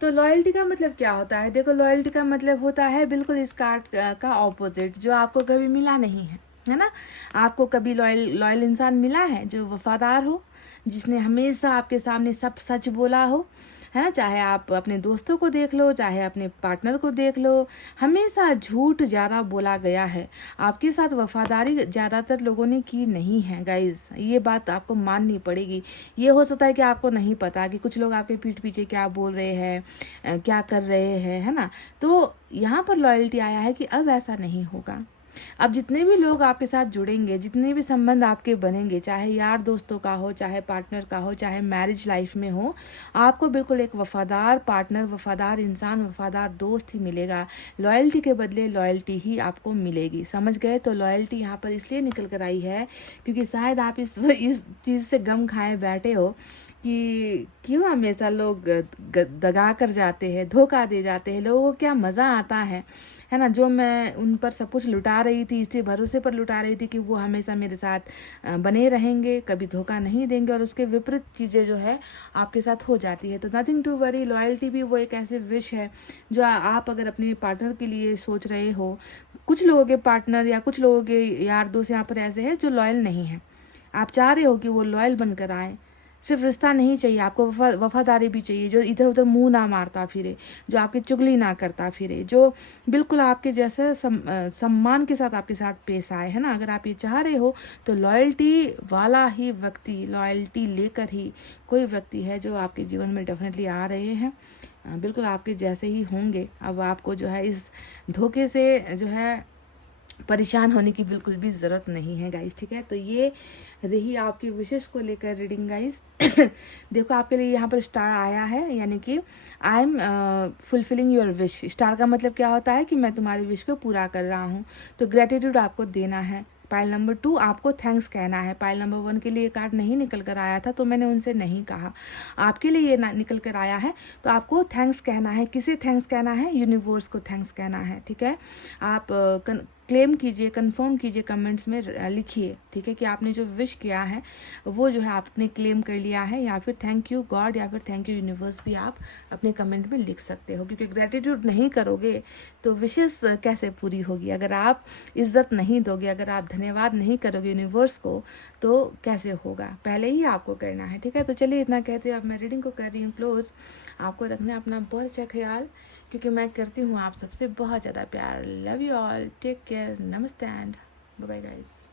तो लॉयल्टी का मतलब क्या होता है? देखो, लॉयल्टी का मतलब होता है बिल्कुल इस कार्ड का ऑपोजिट, जो आपको कभी मिला नहीं है ना। आपको कभी लॉयल इंसान मिला है जो वफादार हो, जिसने हमेशा आपके सामने सब सच बोला हो, है ना। चाहे आप अपने दोस्तों को देख लो, चाहे अपने पार्टनर को देख लो, हमेशा झूठ ज़्यादा बोला गया है। आपके साथ वफादारी ज़्यादातर लोगों ने की नहीं है गाइस, ये बात आपको माननी पड़ेगी। ये हो सकता है कि आपको नहीं पता कि कुछ लोग आपके पीठ पीछे क्या बोल रहे हैं, क्या कर रहे हैं, है ना। तो यहाँ पर लॉयल्टी आया है कि अब ऐसा नहीं होगा। अब जितने भी लोग आपके साथ जुड़ेंगे, जितने भी संबंध आपके बनेंगे, चाहे यार दोस्तों का हो, चाहे पार्टनर का हो, चाहे मैरिज लाइफ में हो, आपको बिल्कुल एक वफादार पार्टनर, वफादार इंसान, वफादार दोस्त ही मिलेगा। लॉयल्टी के बदले लॉयल्टी ही आपको मिलेगी, समझ गए। तो लॉयल्टी यहाँ पर इसलिए निकल कर आई है क्योंकि शायद आप इस चीज़ से गम खाए बैठे हो कि क्यों हमेशा लोग दगा कर जाते हैं, धोखा दे जाते हैं, लोगों को क्या मज़ा आता है ना। जो मैं उन पर सब कुछ लुटा रही थी, इसी भरोसे पर लुटा रही थी कि वो हमेशा मेरे साथ बने रहेंगे, कभी धोखा नहीं देंगे, और उसके विपरीत चीज़ें जो है आपके साथ हो जाती है। तो नथिंग टू वरी, लॉयल्टी भी वो एक ऐसी विश है जो आप अगर अपने पार्टनर के लिए सोच रहे हो। कुछ लोगों के पार्टनर या कुछ लोगों के यार दोस्त यहाँ पर ऐसे हैं जो लॉयल नहीं हैं। आप चाह रहे हो कि वो लॉयल बनकर आए। सिर्फ रिश्ता नहीं चाहिए आपको, वफादारी भी चाहिए, जो इधर उधर मुंह ना मारता फिरे, जो आपकी चुगली ना करता फिरे, जो बिल्कुल आपके जैसे सम्मान के साथ आपके साथ पेश आए, है ना। अगर आप ये चाह रहे हो तो लॉयल्टी वाला ही व्यक्ति, लॉयल्टी लेकर ही कोई व्यक्ति है जो आपके जीवन में डेफिनेटली आ रहे हैं, बिल्कुल आपके जैसे ही होंगे। अब आपको जो है इस धोखे से जो है परेशान होने की बिल्कुल भी ज़रूरत नहीं है गाइस, ठीक है। तो ये रही आपकी विशेष को लेकर रीडिंग गाइस। देखो, आपके लिए यहाँ पर स्टार आया है, यानी कि I am fulfilling your wish. Star का मतलब क्या होता है कि मैं तुम्हारी विश को पूरा कर रहा हूँ। तो ग्रेटिट्यूड आपको देना है। पाइल नंबर 2 आपको थैंक्स कहना है। पाइल नंबर 1 के लिए कार्ड नहीं निकल कर आया था तो मैंने उनसे नहीं कहा, आपके लिए ये निकल कर आया है तो आपको थैंक्स कहना है। किसे थैंक्स कहना है? यूनिवर्स को थैंक्स कहना है, ठीक है। आप क्लेम कीजिए, कंफर्म कीजिए, कमेंट्स में लिखिए, ठीक है, कि आपने जो विश किया है वो जो है आपने क्लेम कर लिया है, या फिर थैंक यू गॉड या फिर थैंक यू यूनिवर्स भी आप अपने कमेंट में लिख सकते हो। क्योंकि ग्रेटिट्यूड नहीं करोगे तो विशेष कैसे पूरी होगी? अगर आप इज्जत नहीं दोगे, अगर आप धन्यवाद नहीं करोगे यूनिवर्स को, तो कैसे होगा? पहले ही आपको करना है, ठीक है। तो चलिए, इतना कहते हैं अब मैं रीडिंग को कर रही हूँ क्लोज। आपको रखना अपना बहुत अच्छा ख्याल, क्योंकि मैं करती हूँ आप सबसे बहुत ज़्यादा प्यार। Love you all, take care, नमस्ते एंड बाय बाय गाइस।